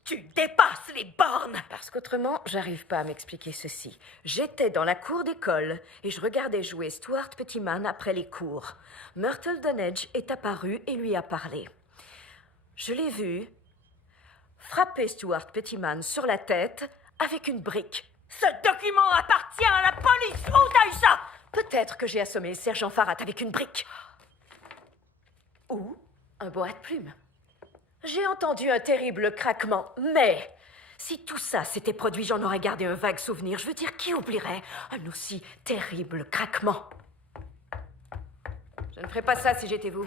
Tu dépasses les bornes! Parce qu'autrement, j'arrive pas à m'expliquer ceci. J'étais dans la cour d'école et je regardais jouer Stuart Pettyman après les cours. Myrtle Dunnage est apparue et lui a parlé. Je l'ai vu frapper Stuart Pettyman sur la tête avec une brique. Ce document appartient à la police! Où t'as eu ça? Peut-être que j'ai assommé le sergent Farrat avec une brique. Ou un boa de plumes. J'ai entendu un terrible craquement, mais si tout ça s'était produit, j'en aurais gardé un vague souvenir. Je veux dire, qui oublierait un aussi terrible craquement? Je ne ferais pas ça si j'étais vous.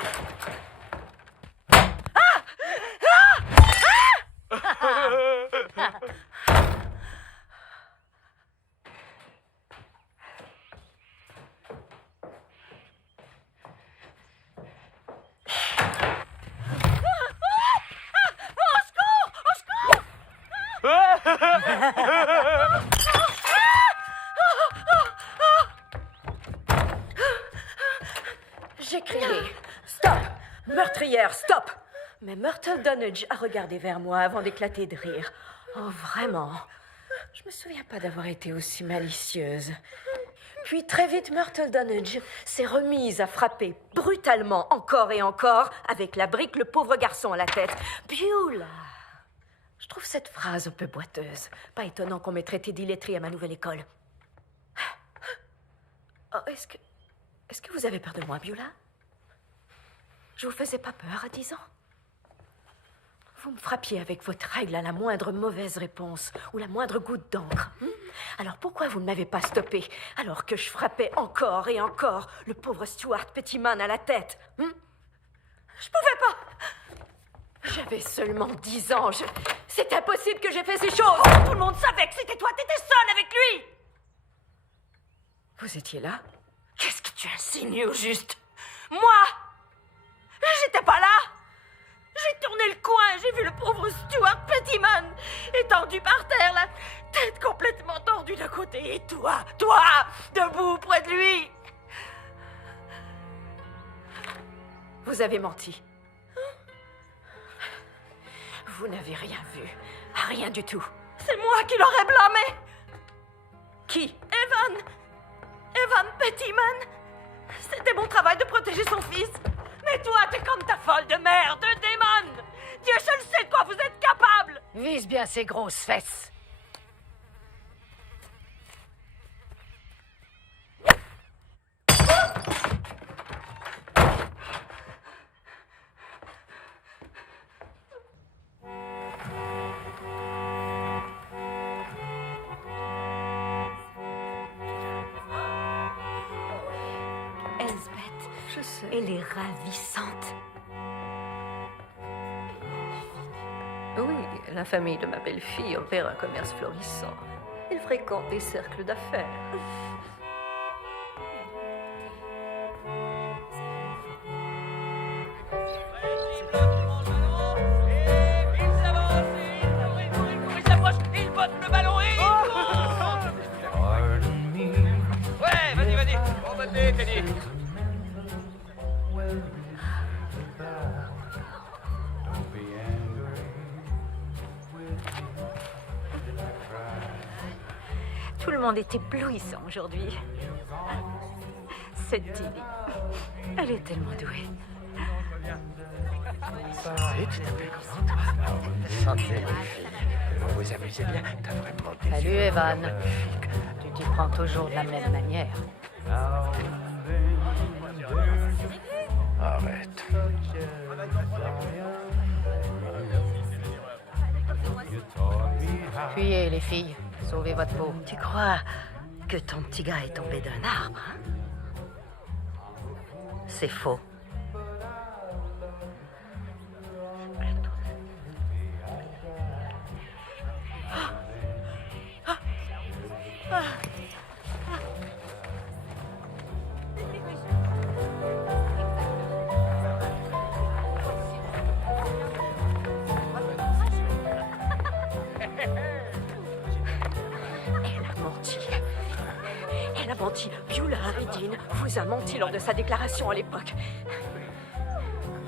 J'ai crié « Stop! Meurtrière, stop !» Mais Myrtle Dunnage a regardé vers moi avant d'éclater de rire. Oh, vraiment? Je me souviens pas d'avoir été aussi malicieuse. Puis très vite, Myrtle Dunnage s'est remise à frapper brutalement encore et encore avec la brique le pauvre garçon à la tête. Beulah! Je trouve cette phrase un peu boiteuse. Pas étonnant qu'on m'ait traité d'illettrée à ma nouvelle école. Oh, est-ce que vous avez peur de moi, Beulah? Je vous faisais pas peur à 10 ans? Vous me frappiez avec votre règle à la moindre mauvaise réponse ou la moindre goutte d'encre. Alors pourquoi vous ne m'avez pas stoppé alors que je frappais encore et encore le pauvre Stuart Pettyman à la tête? Je pouvais pas! J'avais seulement 10 ans. C'est impossible que j'ai fait ces choses! Tout le monde savait que c'était toi, t'étais seule avec lui! Vous étiez là? Qu'est-ce que tu insinues au juste? Moi? J'étais pas là! J'ai tourné le coin, j'ai vu le pauvre Stuart Pettyman étendu par terre, la tête complètement tordue d'un côté, et toi, debout près de lui. Vous avez menti. Vous n'avez rien vu, rien du tout. C'est moi qui l'aurais blâmé. Qui? Evan Pettyman. C'était mon travail de protéger son fils. Mais toi, t'es comme ta folle de mère, de démon! Dieu seul sait de quoi vous êtes capable! Vise bien ses grosses fesses. Je sais. Elle est ravissante. Oui, la famille de ma belle-fille opère un commerce florissant. Elle fréquente des cercles d'affaires. Il botte le ballon et il court. Ouais, vas-y. Bon, vas-y, Teddy. Tout le monde est éblouissant aujourd'hui. Cette Tilly, elle est tellement douée. Et tu t'appelles comment, toi? Santé, les filles. Vous vous amusez bien. T'as vraiment des Salut, yeux Evan. magnifiques. Tu t'y prends toujours de la même manière. Arrête. Fuyez, les filles. Sauvez votre peau. Tu crois que ton petit gars est tombé d'un arbre, hein? C'est faux. Elle a menti. Beulah Harry-Dean vous a menti lors de sa déclaration à l'époque.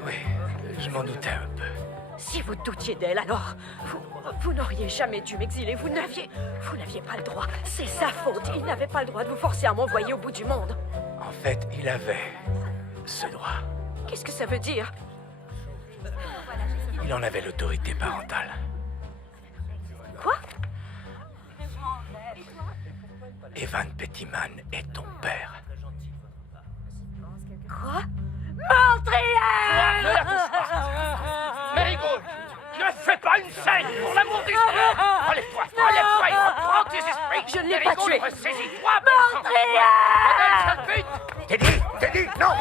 Oui, je m'en doutais un peu. Si vous doutiez d'elle, alors vous n'auriez jamais dû m'exiler. Vous n'aviez pas le droit. C'est sa faute. Il n'avait pas le droit de vous forcer à m'envoyer au bout du monde. En fait, il avait ce droit. Qu'est-ce que ça veut dire? Il en avait l'autorité parentale. Quoi? Evan Pettyman est ton père. Quoi? Meurtrière! Ne la touche pas! Marigold, ne fais pas une scène, pour l'amour du ciel! Relève-toi et reprends tes esprits! Je ne l'ai pas tué! Ressaisis-toi, Meurtrière! Teddy, non!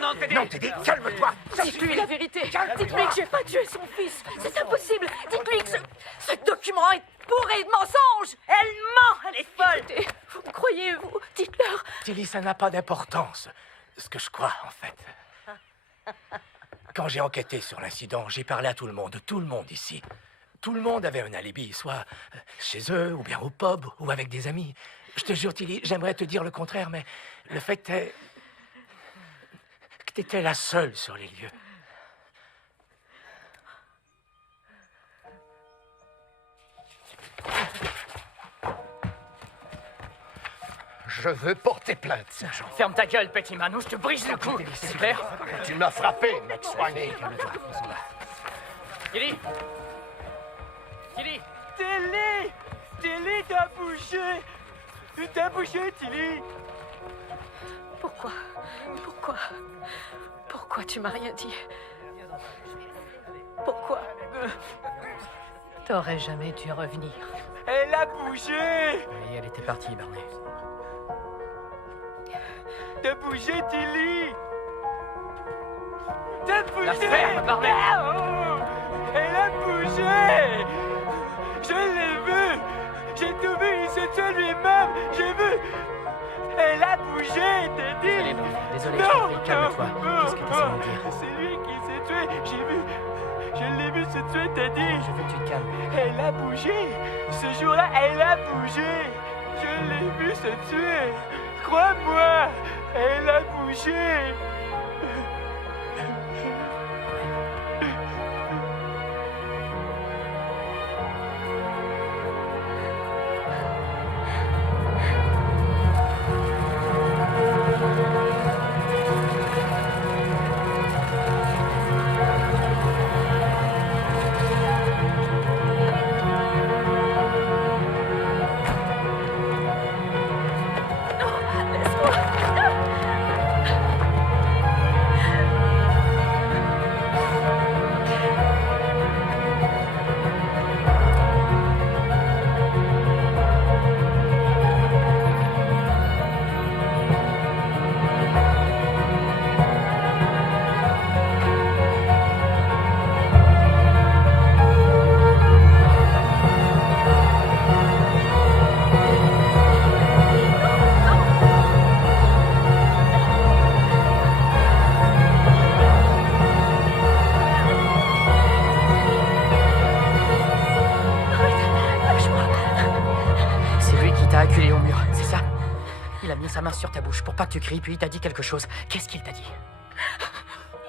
Non, Teddy! Non, Teddy, calme-toi! Dites-lui la vérité! Dites-lui que j'ai pas tué son fils! C'est impossible! Dites-lui que ce document est bourré de mensonges! Elle ment! Elle est folle! Vous me croyez, vous? Dites-leur! Tilly, ça n'a pas d'importance. Ce que je crois, en fait. Quand j'ai enquêté sur l'incident, j'ai parlé à tout le monde ici. Tout le monde avait un alibi, soit chez eux, ou bien au pub, ou avec des amis. Je te jure, Tilly, j'aimerais te dire le contraire, mais le fait est que t'étais la seule sur les lieux. Je veux porter plainte, sergent. Ferme ta gueule, petit man, ou je te brise le cou. C'est clair? Tu m'as frappé, McSweeney. Calme-toi, faisons là. Tilly! Tilly! Tilly! Tilly, t'as bougé! T'as bougé, Tilly! Pourquoi? Pourquoi tu m'as rien dit? Pourquoi? T'aurais jamais dû revenir. Elle a bougé! Oui, elle était partie, Barney. T'as bougé, Tilly! T'as bougé! La ferme, Barney! Oh, elle a bougé! Je l'ai vu! J'ai tout vu, il s'est tué lui-même! J'ai vu! Elle a bougé, t'as dit! Désolé, Barney. Désolé, Non, je t'en prie, calme-toi. non, Qu'est-ce que t'essaies de me dire? C'est lui qui s'est tué! J'ai vu! Je l'ai vu se tuer, t'as dit! Je veux que tu te calmes. Elle a bougé! Ce jour-là, elle a bougé! Je l'ai vu se tuer! Crois-moi! Elle a bougé! Sa main sur ta bouche pour pas que tu cries, puis il t'a dit quelque chose. Qu'est-ce qu'il t'a dit?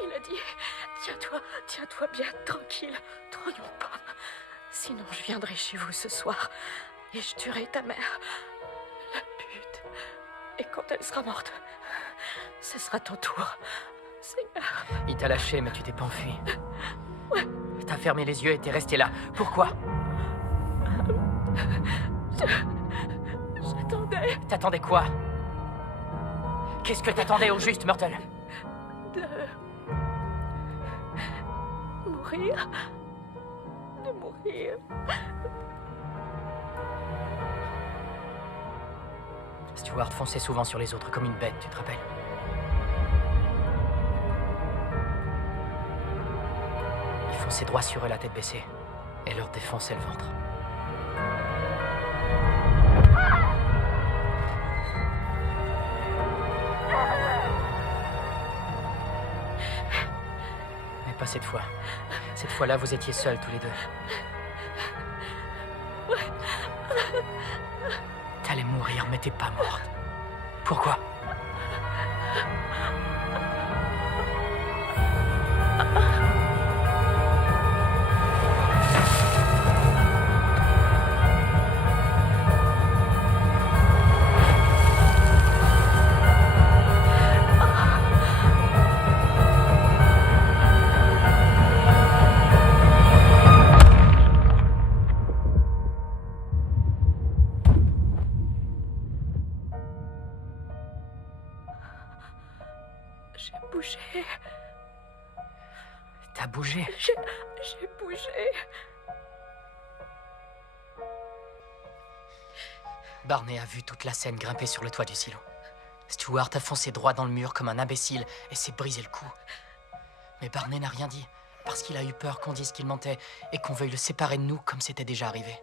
Il a dit, tiens-toi bien tranquille, trognons de pomme. Sinon je viendrai chez vous ce soir et je tuerai ta mère, la pute. Et quand elle sera morte, ce sera ton tour, Seigneur. Il t'a lâché, mais tu t'es pas enfui. Ouais. T'as fermé les yeux et t'es resté là. Pourquoi? J'attendais. T'attendais quoi? Qu'est-ce que t'attendais au juste, Myrtle? De mourir. De mourir. Stuart fonçait souvent sur les autres comme une bête, tu te rappelles? Il fonçait droit sur eux, la tête baissée, et leur défonçait le ventre. Mais pas cette fois. Cette fois-là, vous étiez seuls tous les deux. T'allais mourir, mais t'es pas morte. Pourquoi? J'ai bougé. T'as bougé? J'ai bougé. Barney a vu toute la scène grimper sur le toit du silo. Stuart a foncé droit dans le mur comme un imbécile et s'est brisé le cou. Mais Barney n'a rien dit, parce qu'il a eu peur qu'on dise qu'il mentait et qu'on veuille le séparer de nous comme c'était déjà arrivé.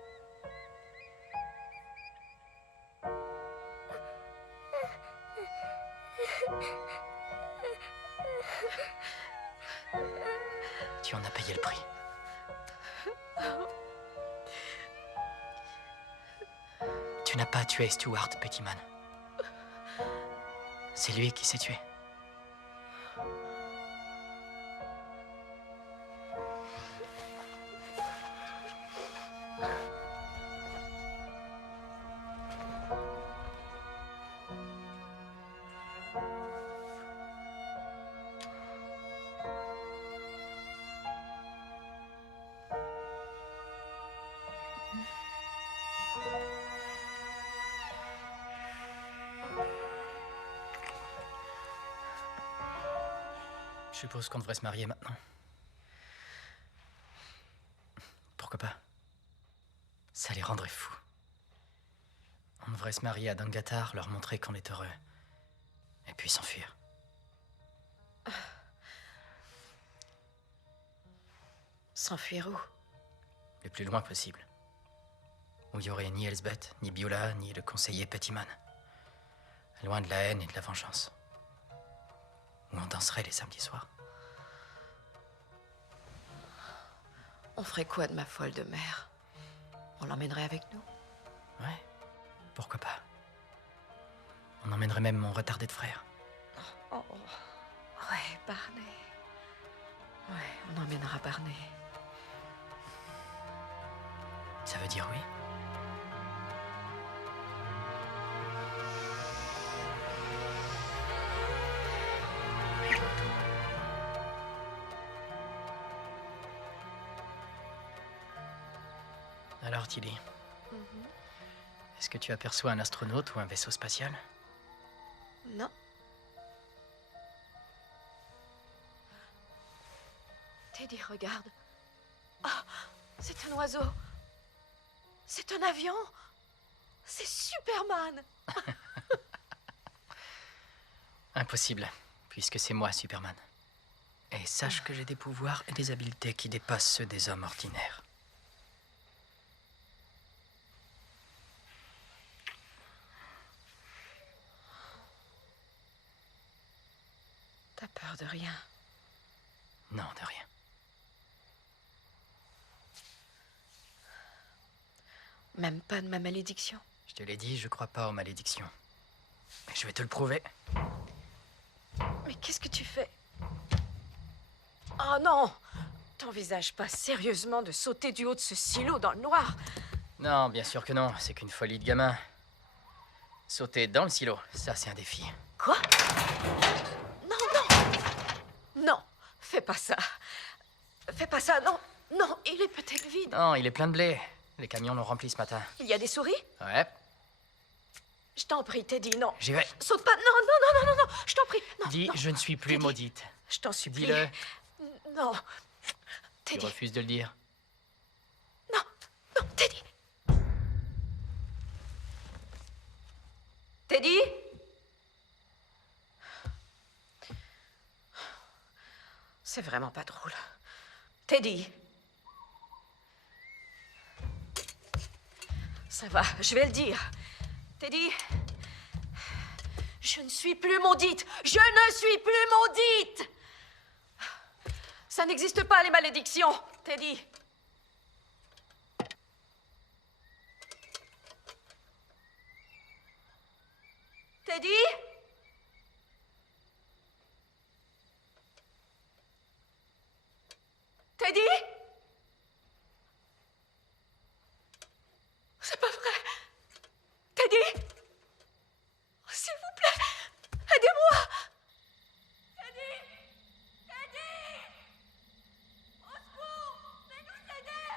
Tu en as payé le prix. Tu n'as pas tué Stuart, Pettyman. C'est lui qui s'est tué. Je suppose qu'on devrait se marier maintenant. Pourquoi pas? Ça les rendrait fous. On devrait se marier à Dangatar, leur montrer qu'on est heureux. Et puis s'enfuir. S'enfuir où? Le plus loin possible. Où il n'y aurait ni Elsbeth, ni Beulah, ni le conseiller Pettyman. Loin de la haine et de la vengeance. Où on danserait les samedis soirs. On ferait quoi de ma folle de mère? On l'emmènerait avec nous? Ouais, pourquoi pas. On emmènerait même mon retardé de frère. Oh, oh. Ouais, Barney. Ouais, on emmènera Barney. Ça veut dire oui? Alors, Tilly, est-ce que tu aperçois un astronaute ou un vaisseau spatial? Non. Teddy, regarde. Ah, c'est un oiseau. C'est un avion. C'est Superman. Impossible, puisque c'est moi, Superman. Et sache que j'ai des pouvoirs et des habiletés qui dépassent ceux des hommes ordinaires. T'as peur de rien? Non, de rien. Même pas de ma malédiction? Je te l'ai dit, je crois pas aux malédictions. Mais je vais te le prouver. Mais qu'est-ce que tu fais? Oh non! T'envisages pas sérieusement de sauter du haut de ce silo dans le noir? Non, bien sûr que non, c'est qu'une folie de gamin. Sauter dans le silo, ça c'est un défi. Quoi? Non, non! Non, fais pas ça. Fais pas ça, non. Non, il est peut-être vide. Non, il est plein de blé. Les camions l'ont rempli ce matin. Il y a des souris? Ouais, Je t'en prie, Teddy, non. j'y vais. Saute pas. Non, non, non, non, non, non. Je t'en prie. Non, Dis, non. je ne suis plus maudite. Je t'en supplie. Dis-le. Non. Tu Teddy. refuses de le dire. Non, non, Teddy. Teddy? C'est vraiment pas drôle. Teddy. Ça va, je vais le dire. Teddy, je ne suis plus maudite. Je ne suis plus maudite. Ça n'existe pas, les malédictions. Teddy. Teddy? Teddy? C'est pas vrai. Teddy? S'il vous plaît, aidez-moi. Teddy? Teddy? Au secours! Fais-nous aider!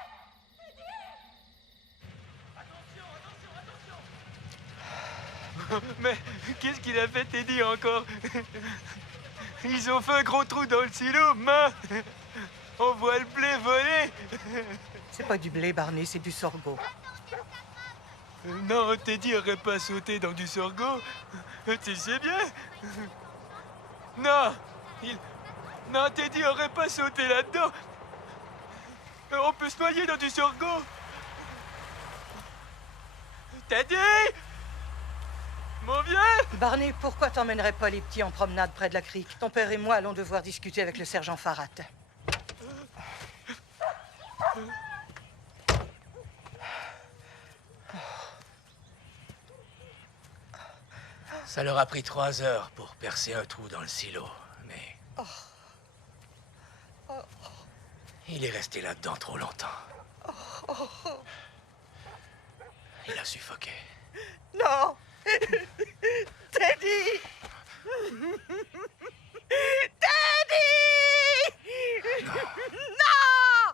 Teddy? Mais qu'est-ce qu'il a fait, Teddy, encore? Ils ont fait un gros trou dans le silo, main. On voit le blé voler. C'est pas du blé, Barney, c'est du sorgho. Non, Teddy aurait pas sauté dans du sorgho. Tu sais bien. Non, non, Teddy aurait pas sauté là-dedans. On peut se noyer dans du sorgho. Teddy! Mon vieux! Barney, pourquoi t'emmènerais pas les petits en promenade près de la crique? Ton père et moi allons devoir discuter avec le sergent Farrat. Ça leur a pris 3 heures pour percer un trou dans le silo, mais... Il est resté là-dedans trop longtemps. Il a suffoqué. Non! Teddy! Teddy! Non!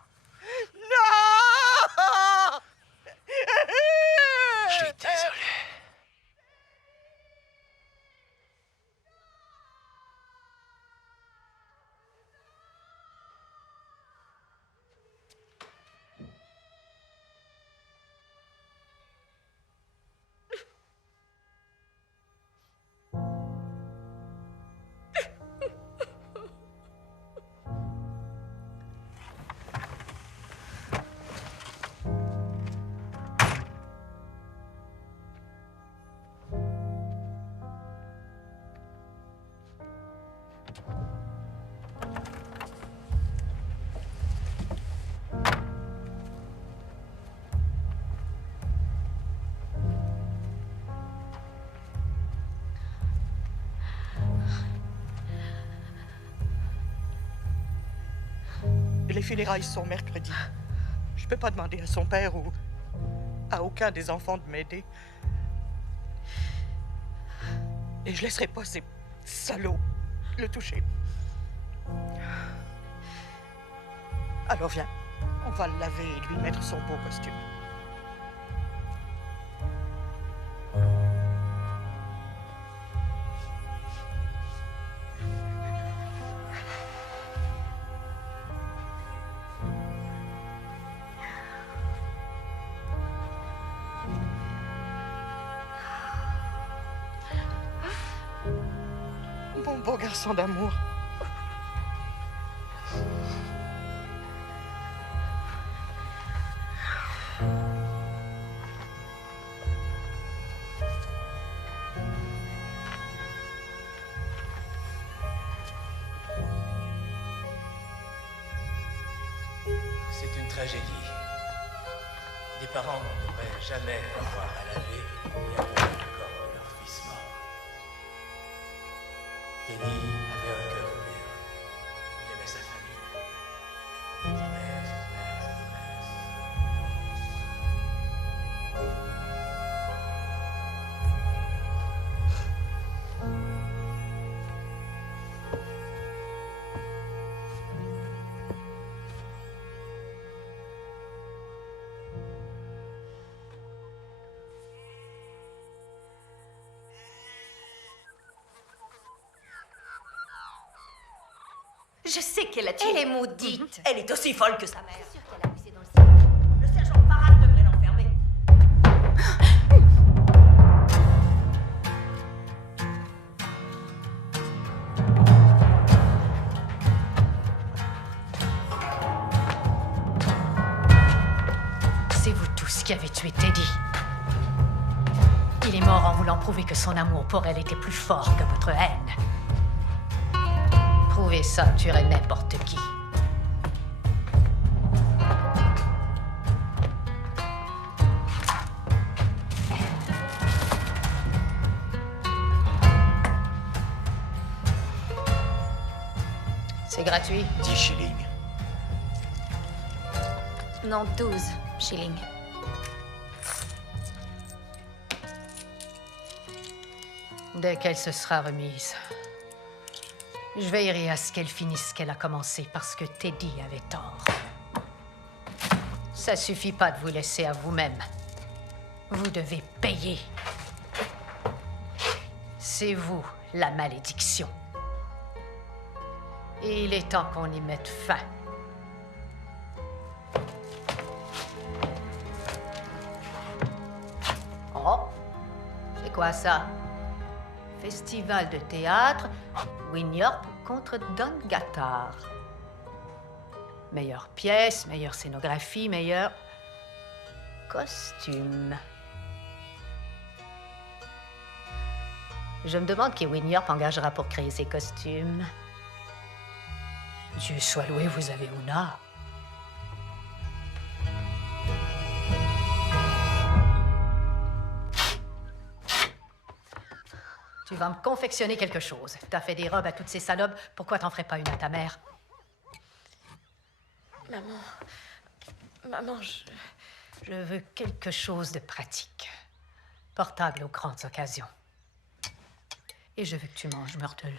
Non! Je suis désolé. Les funérailles sont mercredi. Je peux pas demander à son père ou à aucun des enfants de m'aider. Et je laisserai pas ces salauds le toucher. Alors viens, on va le laver et lui mettre son beau costume. Mon beau garçon d'amour. C'est une tragédie. Des parents ne devraient jamais avoir à laver et à laver le corps de leur fils mort. Teddy avait un cœur pur. Il aimait sa famille. Sa mère, sa mère, Je sais qu'elle a tué. Elle est maudite. Elle est aussi folle que sa mère. C'est sûr qu'elle a poussé dans le ciel. Le sergent Parade devrait l'enfermer. C'est vous tous qui avez tué Teddy. Il est mort en voulant prouver que son amour pour elle était plus fort que votre haine. Prouver ça tuerait n'importe qui. C'est gratuit. 10 shillings. Non, 12 shillings. Dès qu'elle se sera remise, je veillerai à ce qu'elle finisse ce qu'elle a commencé parce que Teddy avait tort. Ça suffit pas de vous laisser à vous-même. Vous devez payer. C'est vous, la malédiction. Et il est temps qu'on y mette fin. Oh, c'est quoi ça? Festival de théâtre, Winyarp contre Don Gattard. Meilleure pièce, meilleure scénographie, meilleur costume. Je me demande qui Winyarp engagera pour créer ses costumes. Dieu soit loué, vous avez Una. Tu vas me confectionner quelque chose. T'as fait des robes à toutes ces salopes, pourquoi t'en ferais pas une à ta mère? Maman, Je veux quelque chose de pratique. Portable aux grandes occasions. Et je veux que tu manges, Myrtle.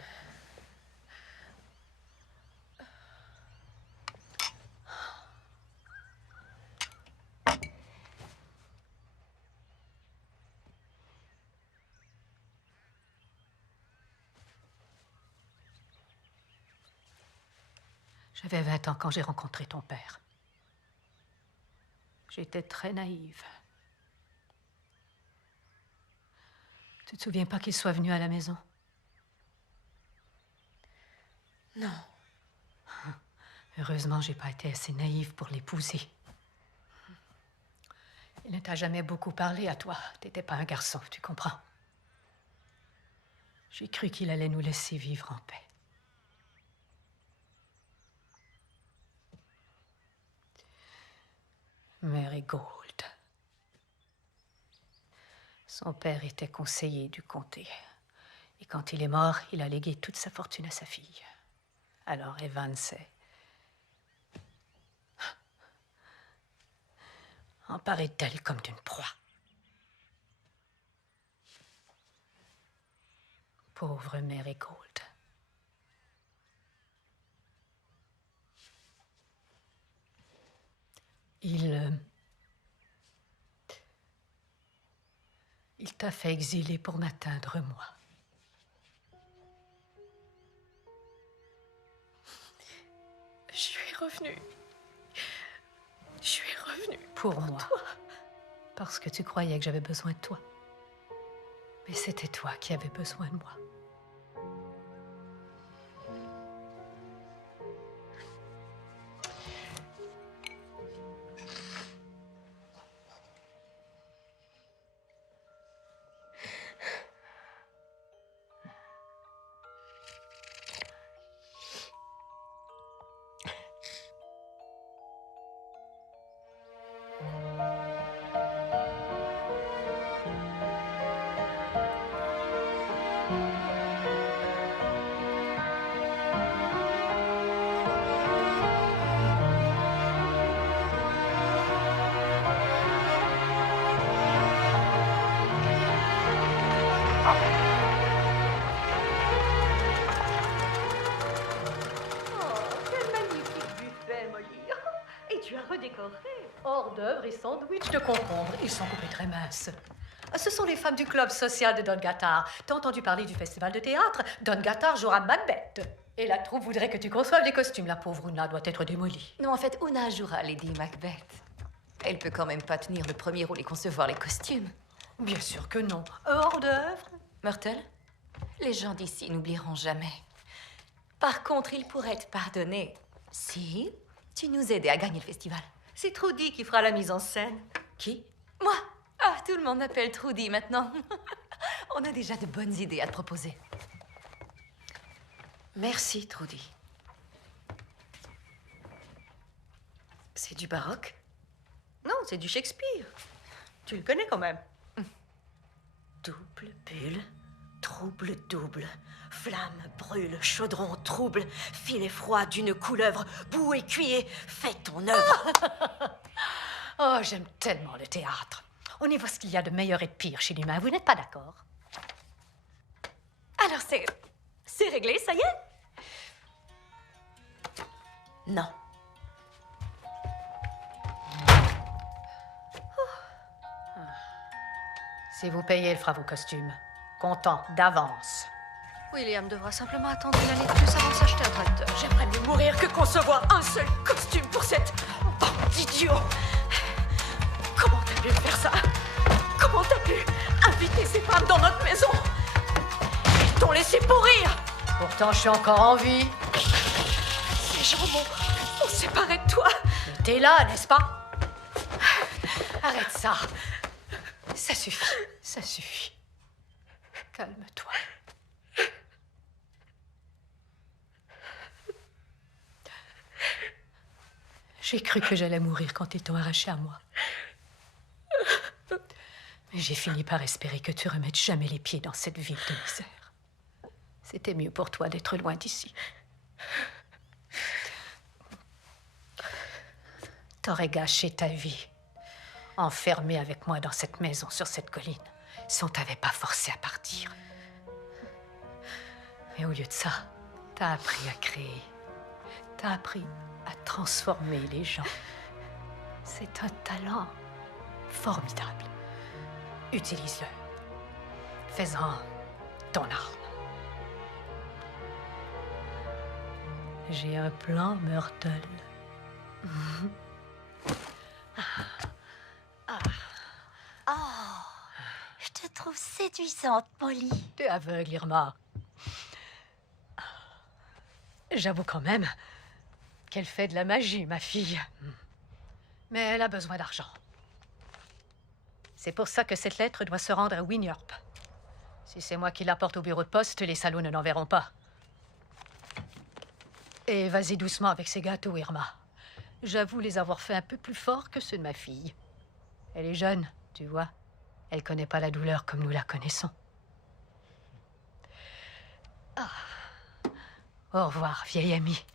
J'avais 20 ans quand j'ai rencontré ton père. J'étais très naïve. Tu te souviens pas qu'il soit venu à la maison? Non. Heureusement, j'ai pas été assez naïve pour l'épouser. Il ne t'a jamais beaucoup parlé à toi. T'étais pas un garçon, tu comprends? J'ai cru qu'il allait nous laisser vivre en paix. Mary Gold. Son père était conseiller du comté. Et quand il est mort, il a légué toute sa fortune à sa fille. Alors Evan s'est emparé d'elle comme d'une proie. Pauvre Mary Gold. Il t'a fait exiler pour m'atteindre, moi. Je suis revenue. Je suis revenue. Pour moi. Toi. Parce que tu croyais que j'avais besoin de toi. Mais c'était toi qui avais besoin de moi. Hors d'œuvre et sandwich de concombre. Ils sont coupés très minces. Ce sont les femmes du club social de Doncaster. T'as entendu parler du festival de théâtre? Doncaster jouera Macbeth. Et la troupe voudrait que tu conçoives des costumes. La pauvre Una doit être démolie. Non, en fait, Una jouera Lady Macbeth. Elle peut quand même pas tenir le premier rôle et concevoir les costumes. Bien sûr que non. Hors d'œuvre. Myrtle, les gens d'ici n'oublieront jamais. Par contre, ils pourraient te pardonner si tu nous aidais à gagner le festival. C'est Trudy qui fera la mise en scène. Qui? Moi. Ah, tout le monde m'appelle Trudy maintenant. On a déjà de bonnes idées à te proposer. Merci, Trudy. C'est du baroque? Non, c'est du Shakespeare. Tu le connais quand même. Double bulle, trouble double. Flamme brûle, chaudron trouble, filet froid d'une couleuvre, boue écuyer, fais ton œuvre. Oh, j'aime tellement le théâtre. On y voit ce qu'il y a de meilleur et de pire chez l'humain. Vous n'êtes pas d'accord? Alors c'est réglé, ça y est? Non. Si vous payez, elle fera vos costumes. Content d'avance. William devra simplement attendre une année de plus avant de s'acheter un tracteur. J'aimerais mieux mourir que concevoir un seul costume pour cette bande d'idiots. Comment t'as pu faire ça? Comment t'as pu inviter ces femmes dans notre maison? Ils t'ont laissé pourrir. Pourtant, je suis encore en vie. Ces gens m'ont séparé de toi. Mais t'es là, n'est-ce pas? Arrête ça. Ça suffit, ça suffit. Calme-toi. J'ai cru que j'allais mourir quand ils t'ont arraché à moi. Mais j'ai fini par espérer que tu remettes jamais les pieds dans cette ville de misère. C'était mieux pour toi d'être loin d'ici. T'aurais gâché ta vie, enfermé avec moi dans cette maison sur cette colline, si on t'avait pas forcé à partir. Mais au lieu de ça, t'as appris à créer. T'as appris à transformer les gens. C'est un talent formidable. Utilise-le. Fais-en ton arme. J'ai un plan, Myrtle. Oh, je te trouve séduisante, Molly. T'es aveugle, Irma. J'avoue quand même qu'elle fait de la magie, ma fille. Mais elle a besoin d'argent. C'est pour ça que cette lettre doit se rendre à Winyarp. Si c'est moi qui la porte au bureau de poste, les salauds ne l'en verront pas. Et vas-y doucement avec ces gâteaux, Irma. J'avoue les avoir fait un peu plus forts que ceux de ma fille. Elle est jeune, tu vois. Elle connaît pas la douleur comme nous la connaissons. Ah. Au revoir, vieille amie.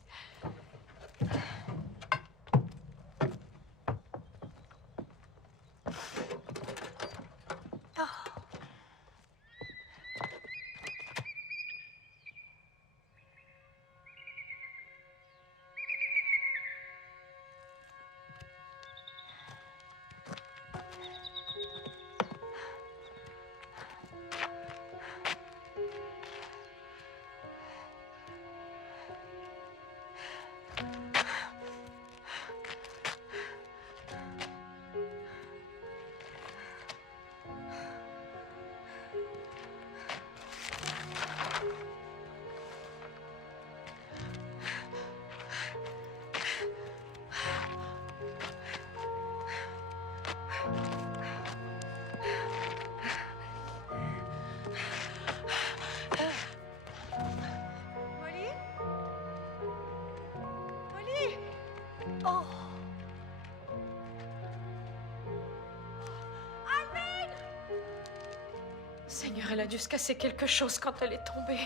Seigneur, elle a dû se casser quelque chose quand elle est tombée.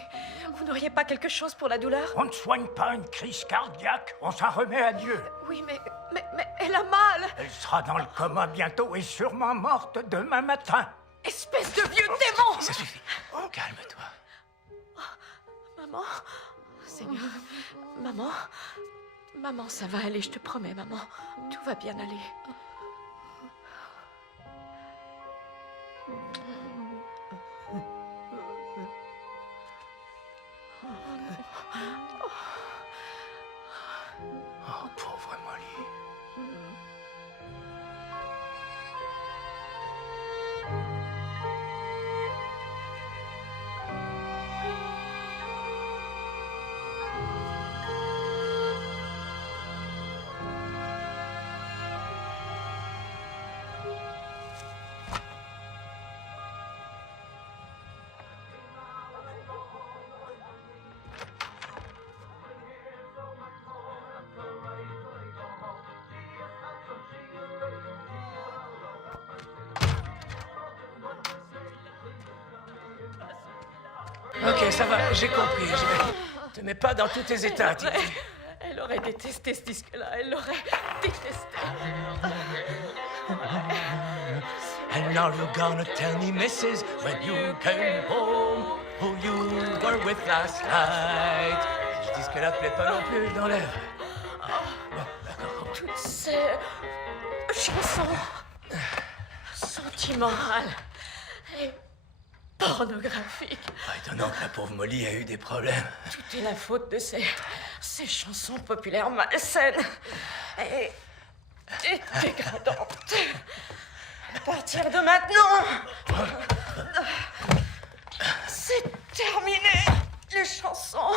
Vous n'auriez pas quelque chose pour la douleur? On ne soigne pas une crise cardiaque, on s'en remet à Dieu. Oui, mais elle a mal. Elle sera dans le coma bientôt et sûrement morte demain matin. Espèce de vieux démon! Ça suffit. Calme-toi. Maman? Seigneur, maman, ça va aller, je te promets, maman. Tout va bien aller. Oh, pauvre Molly. Ok, ça va, j'ai compris. Je te mets pas dans tous tes états, Titi. Elle aurait détesté ce disque-là, elle l'aurait détesté. And now you're gonna tell me, Mrs., when you came home, who you were with last night. Si ce disque-là te plaît pas non plus, je l'enlève. Toutes ces chansons sentimentales et pornographiques. Étonnant que la pauvre Molly a eu des problèmes. Tout est la faute de ces chansons populaires malsaines et dégradantes. À partir de maintenant, c'est terminé, les chansons.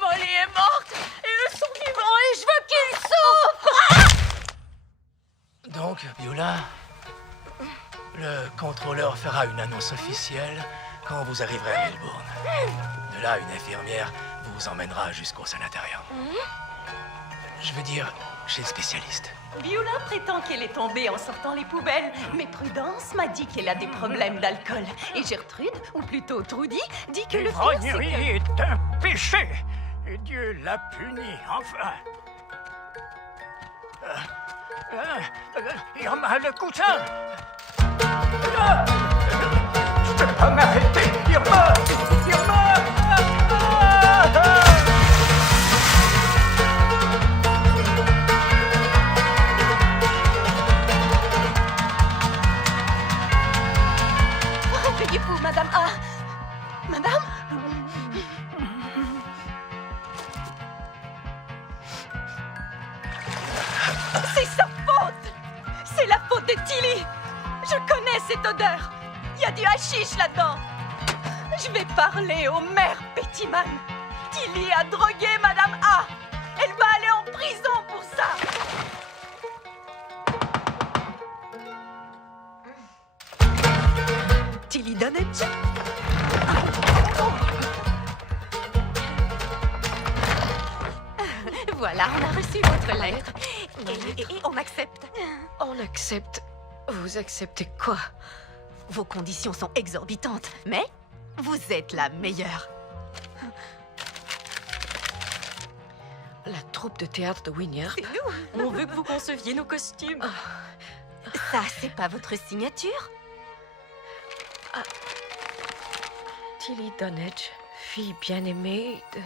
Molly est morte et eux sont vivants et je veux qu'ils souffrent. Donc, Beulah, le contrôleur fera une annonce officielle quand vous arriverez à Melbourne. De là, une infirmière vous emmènera jusqu'au sanatorium. Je veux dire, chez le spécialiste. Beulah prétend qu'elle est tombée en sortant les poubelles, mais Prudence m'a dit qu'elle a des problèmes d'alcool. Et Gertrude, ou plutôt Trudy, dit que le pire, c'est L'ivrognerie est un péché, et Dieu l'a puni, enfin. Irma, le coussin. Je peux pas m'arrêter, Irma. Irma. Réveillez-vous, Madame A. Madame? C'est sa faute! C'est la faute de Tilly! Je connais cette odeur! Il y a du hashish là-dedans! Je vais parler au maire Pettyman! Tilly a drogué Madame A! Elle va aller en prison pour ça! Tilly Dunnage? Voilà, on a reçu votre lettre. Et on accepte. On accepte. Vous acceptez quoi? Vos conditions sont exorbitantes, mais vous êtes la meilleure. La troupe de théâtre de Wynyard. C'est nous. On veut que vous conceviez nos costumes. Ça, c'est pas votre signature? Tilly Dunnage, fille bien-aimée de...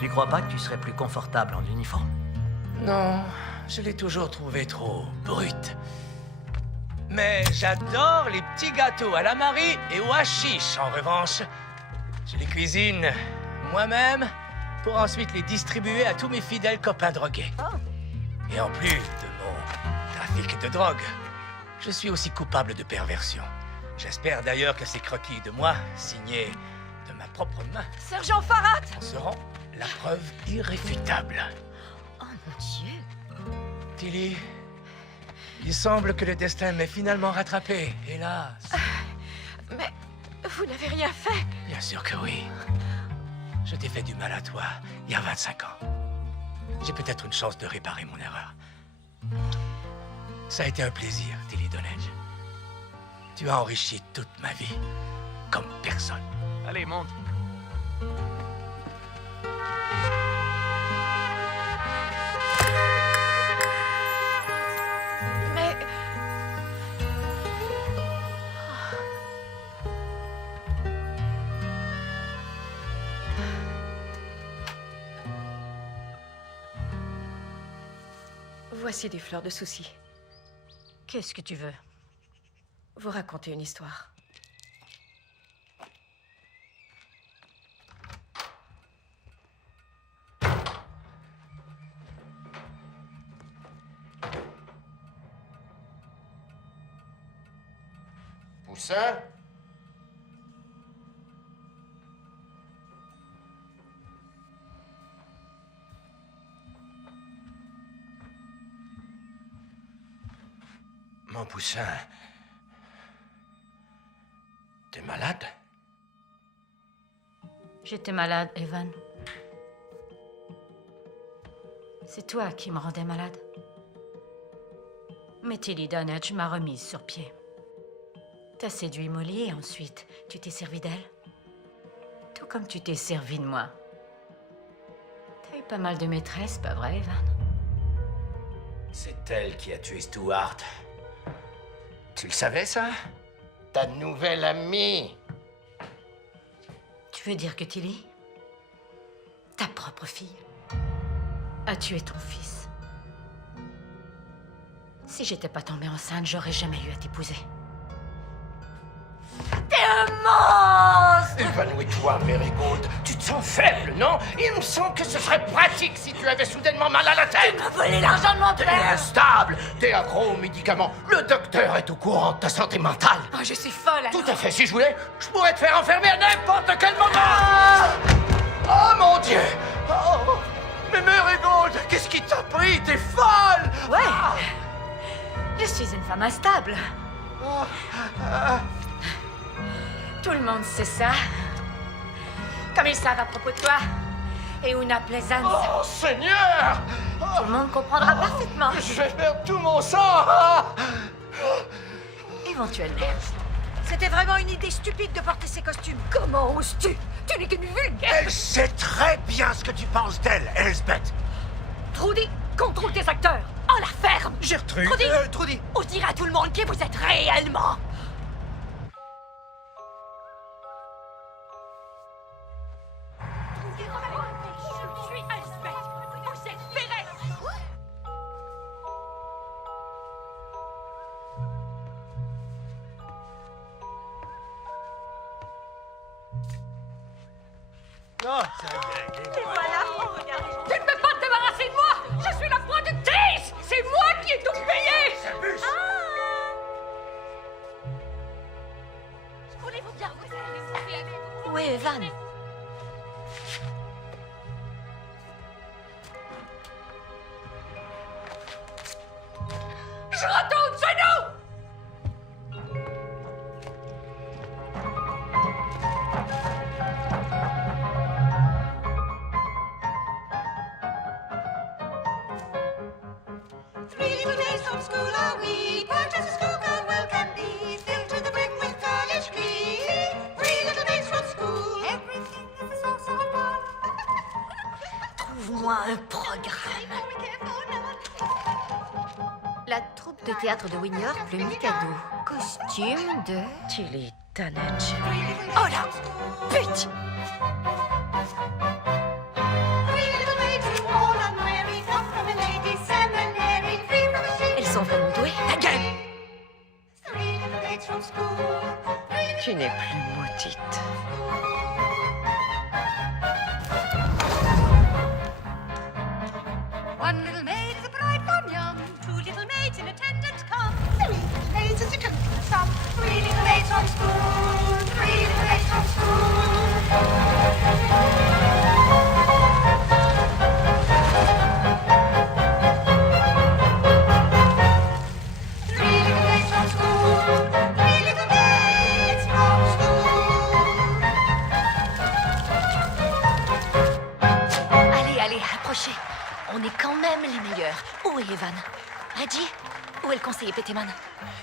Tu crois pas que tu serais plus confortable en uniforme? Non, je l'ai toujours trouvé trop brut. Mais j'adore les petits gâteaux à la Marie et au hashish. En revanche, je les cuisine moi-même pour ensuite les distribuer à tous mes fidèles copains drogués. Et en plus de mon trafic de drogue, je suis aussi coupable de perversion. J'espère d'ailleurs que ces croquis de moi, signés de ma propre main, Sergent Farrat, en seront la preuve irréfutable. Oh mon Dieu. Tilly, il semble que le destin m'ait finalement rattrapé, hélas. Mais vous n'avez rien fait. Bien sûr que oui. Je t'ai fait du mal à toi il y a 25 ans. J'ai peut-être une chance de réparer mon erreur. Ça a été un plaisir, Tilly Dunnage. Tu as enrichi toute ma vie, comme personne. Allez, monte. Mais... Voici des fleurs de souci. Qu'est-ce que tu veux? Vous racontez une histoire. Poussin? Mon Poussin, t'es malade? J'étais malade, Evan. C'est toi qui me rendais malade. Mais Tilly Dunnage m'a remise sur pied. T'as séduit Molly et ensuite, tu t'es servi d'elle. Tout comme tu t'es servi de moi. T'as eu pas mal de maîtresses, pas vrai, Evan? C'est elle qui a tué Stuart. Tu le savais, ça? Ta nouvelle amie. Tu veux dire que Tilly, ta propre fille, a tué ton fils? Si j'étais pas tombée enceinte, j'aurais jamais eu à t'épouser. T'es un monstre! Évanouis-toi, Marigold. Tu te sens faible, non? Il me semble que ce serait pratique si tu avais soudainement mal à la tête. Tu m'as volé l'argent de mon T'es père! instable. T'es accro aux médicaments. Le docteur est au courant de ta santé mentale. Oh, je suis folle, alors. Tout à fait. Si je voulais, je pourrais te faire enfermer à n'importe quel moment. Oh, mon Dieu. Oh. Mais Marigold, qu'est-ce qui t'a pris? T'es folle! Ouais! Je suis une femme instable. Tout le monde sait ça. Comme ils savent à propos de toi. Et Una Pleasance. Oh, Seigneur! Tout le monde comprendra parfaitement. Je vais perdre tout mon sang! Éventuellement. C'était vraiment une idée stupide de porter ces costumes. Comment oses-tu? Tu n'es qu'une vulgaire. Elle sait très bien ce que tu penses d'elle, Elsbeth. Trudy, contrôle tes acteurs. En la ferme. Gertrude. Trudy, ose dire à tout le monde qui vous êtes réellement. Je suis Elsbeth. Vous êtes Pérez. Oh, ça y est, Et voilà, regardez. Tu ne peux pas te débarrasser de moi. Je suis la proie de Tis. C'est moi qui ai tout payé. Voulez-vous bien vous Où est Evan? Je retourne chez nous. Three little days from school are we, parked as a schoolgirl well can be, filled to the brim with college glee. 3 little days from school, everything is a source of fun. Trouve-moi un programme. La troupe de théâtre de Winyorp, le Mikado. Costume de... Tilly Tanage. Oh là! Pute! Elles sont vraiment douées. La gueule! Tu n'es plus maudite. One little maid is a bride gone young, 2 little maids in attendance come, 3 little maids is a total sum, 3 little maids from school, 3 little maids from Allez, allez, approchez. On est quand même les meilleurs. Où est Evan? Reggie? Où est le conseiller Pettyman?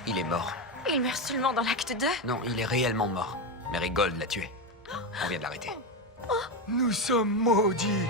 Il est mort. Il meurt seulement dans l'acte 2? Non, il est réellement mort. Mary Gold l'a tué. On vient de l'arrêter. Nous sommes maudits.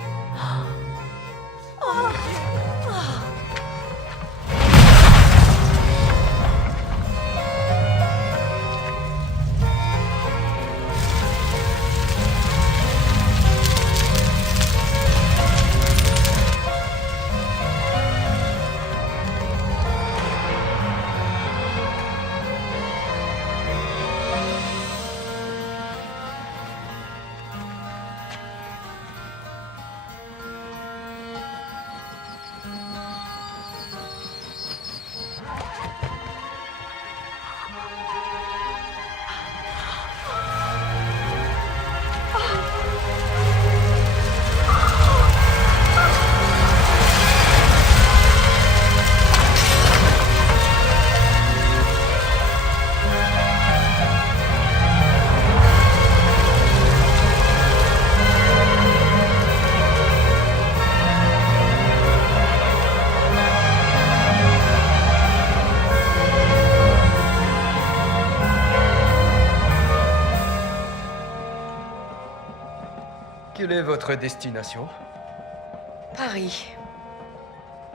Quelle est votre destination? Paris.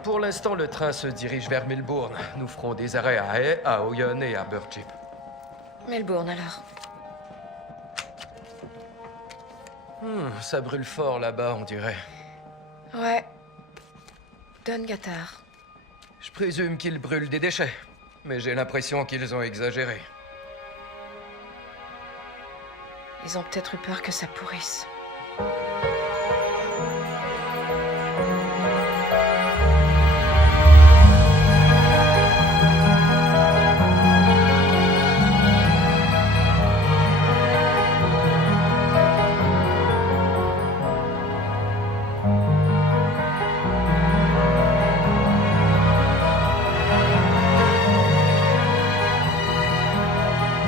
Pour l'instant, le train se dirige vers Melbourne. Nous ferons des arrêts à Hay, à Oyonnax et à Burgip. Melbourne, alors. Ça brûle fort là-bas, on dirait. Ouais. Don Gattard. Je présume qu'ils brûlent des déchets, mais j'ai l'impression qu'ils ont exagéré. Ils ont peut-être eu peur que ça pourrisse.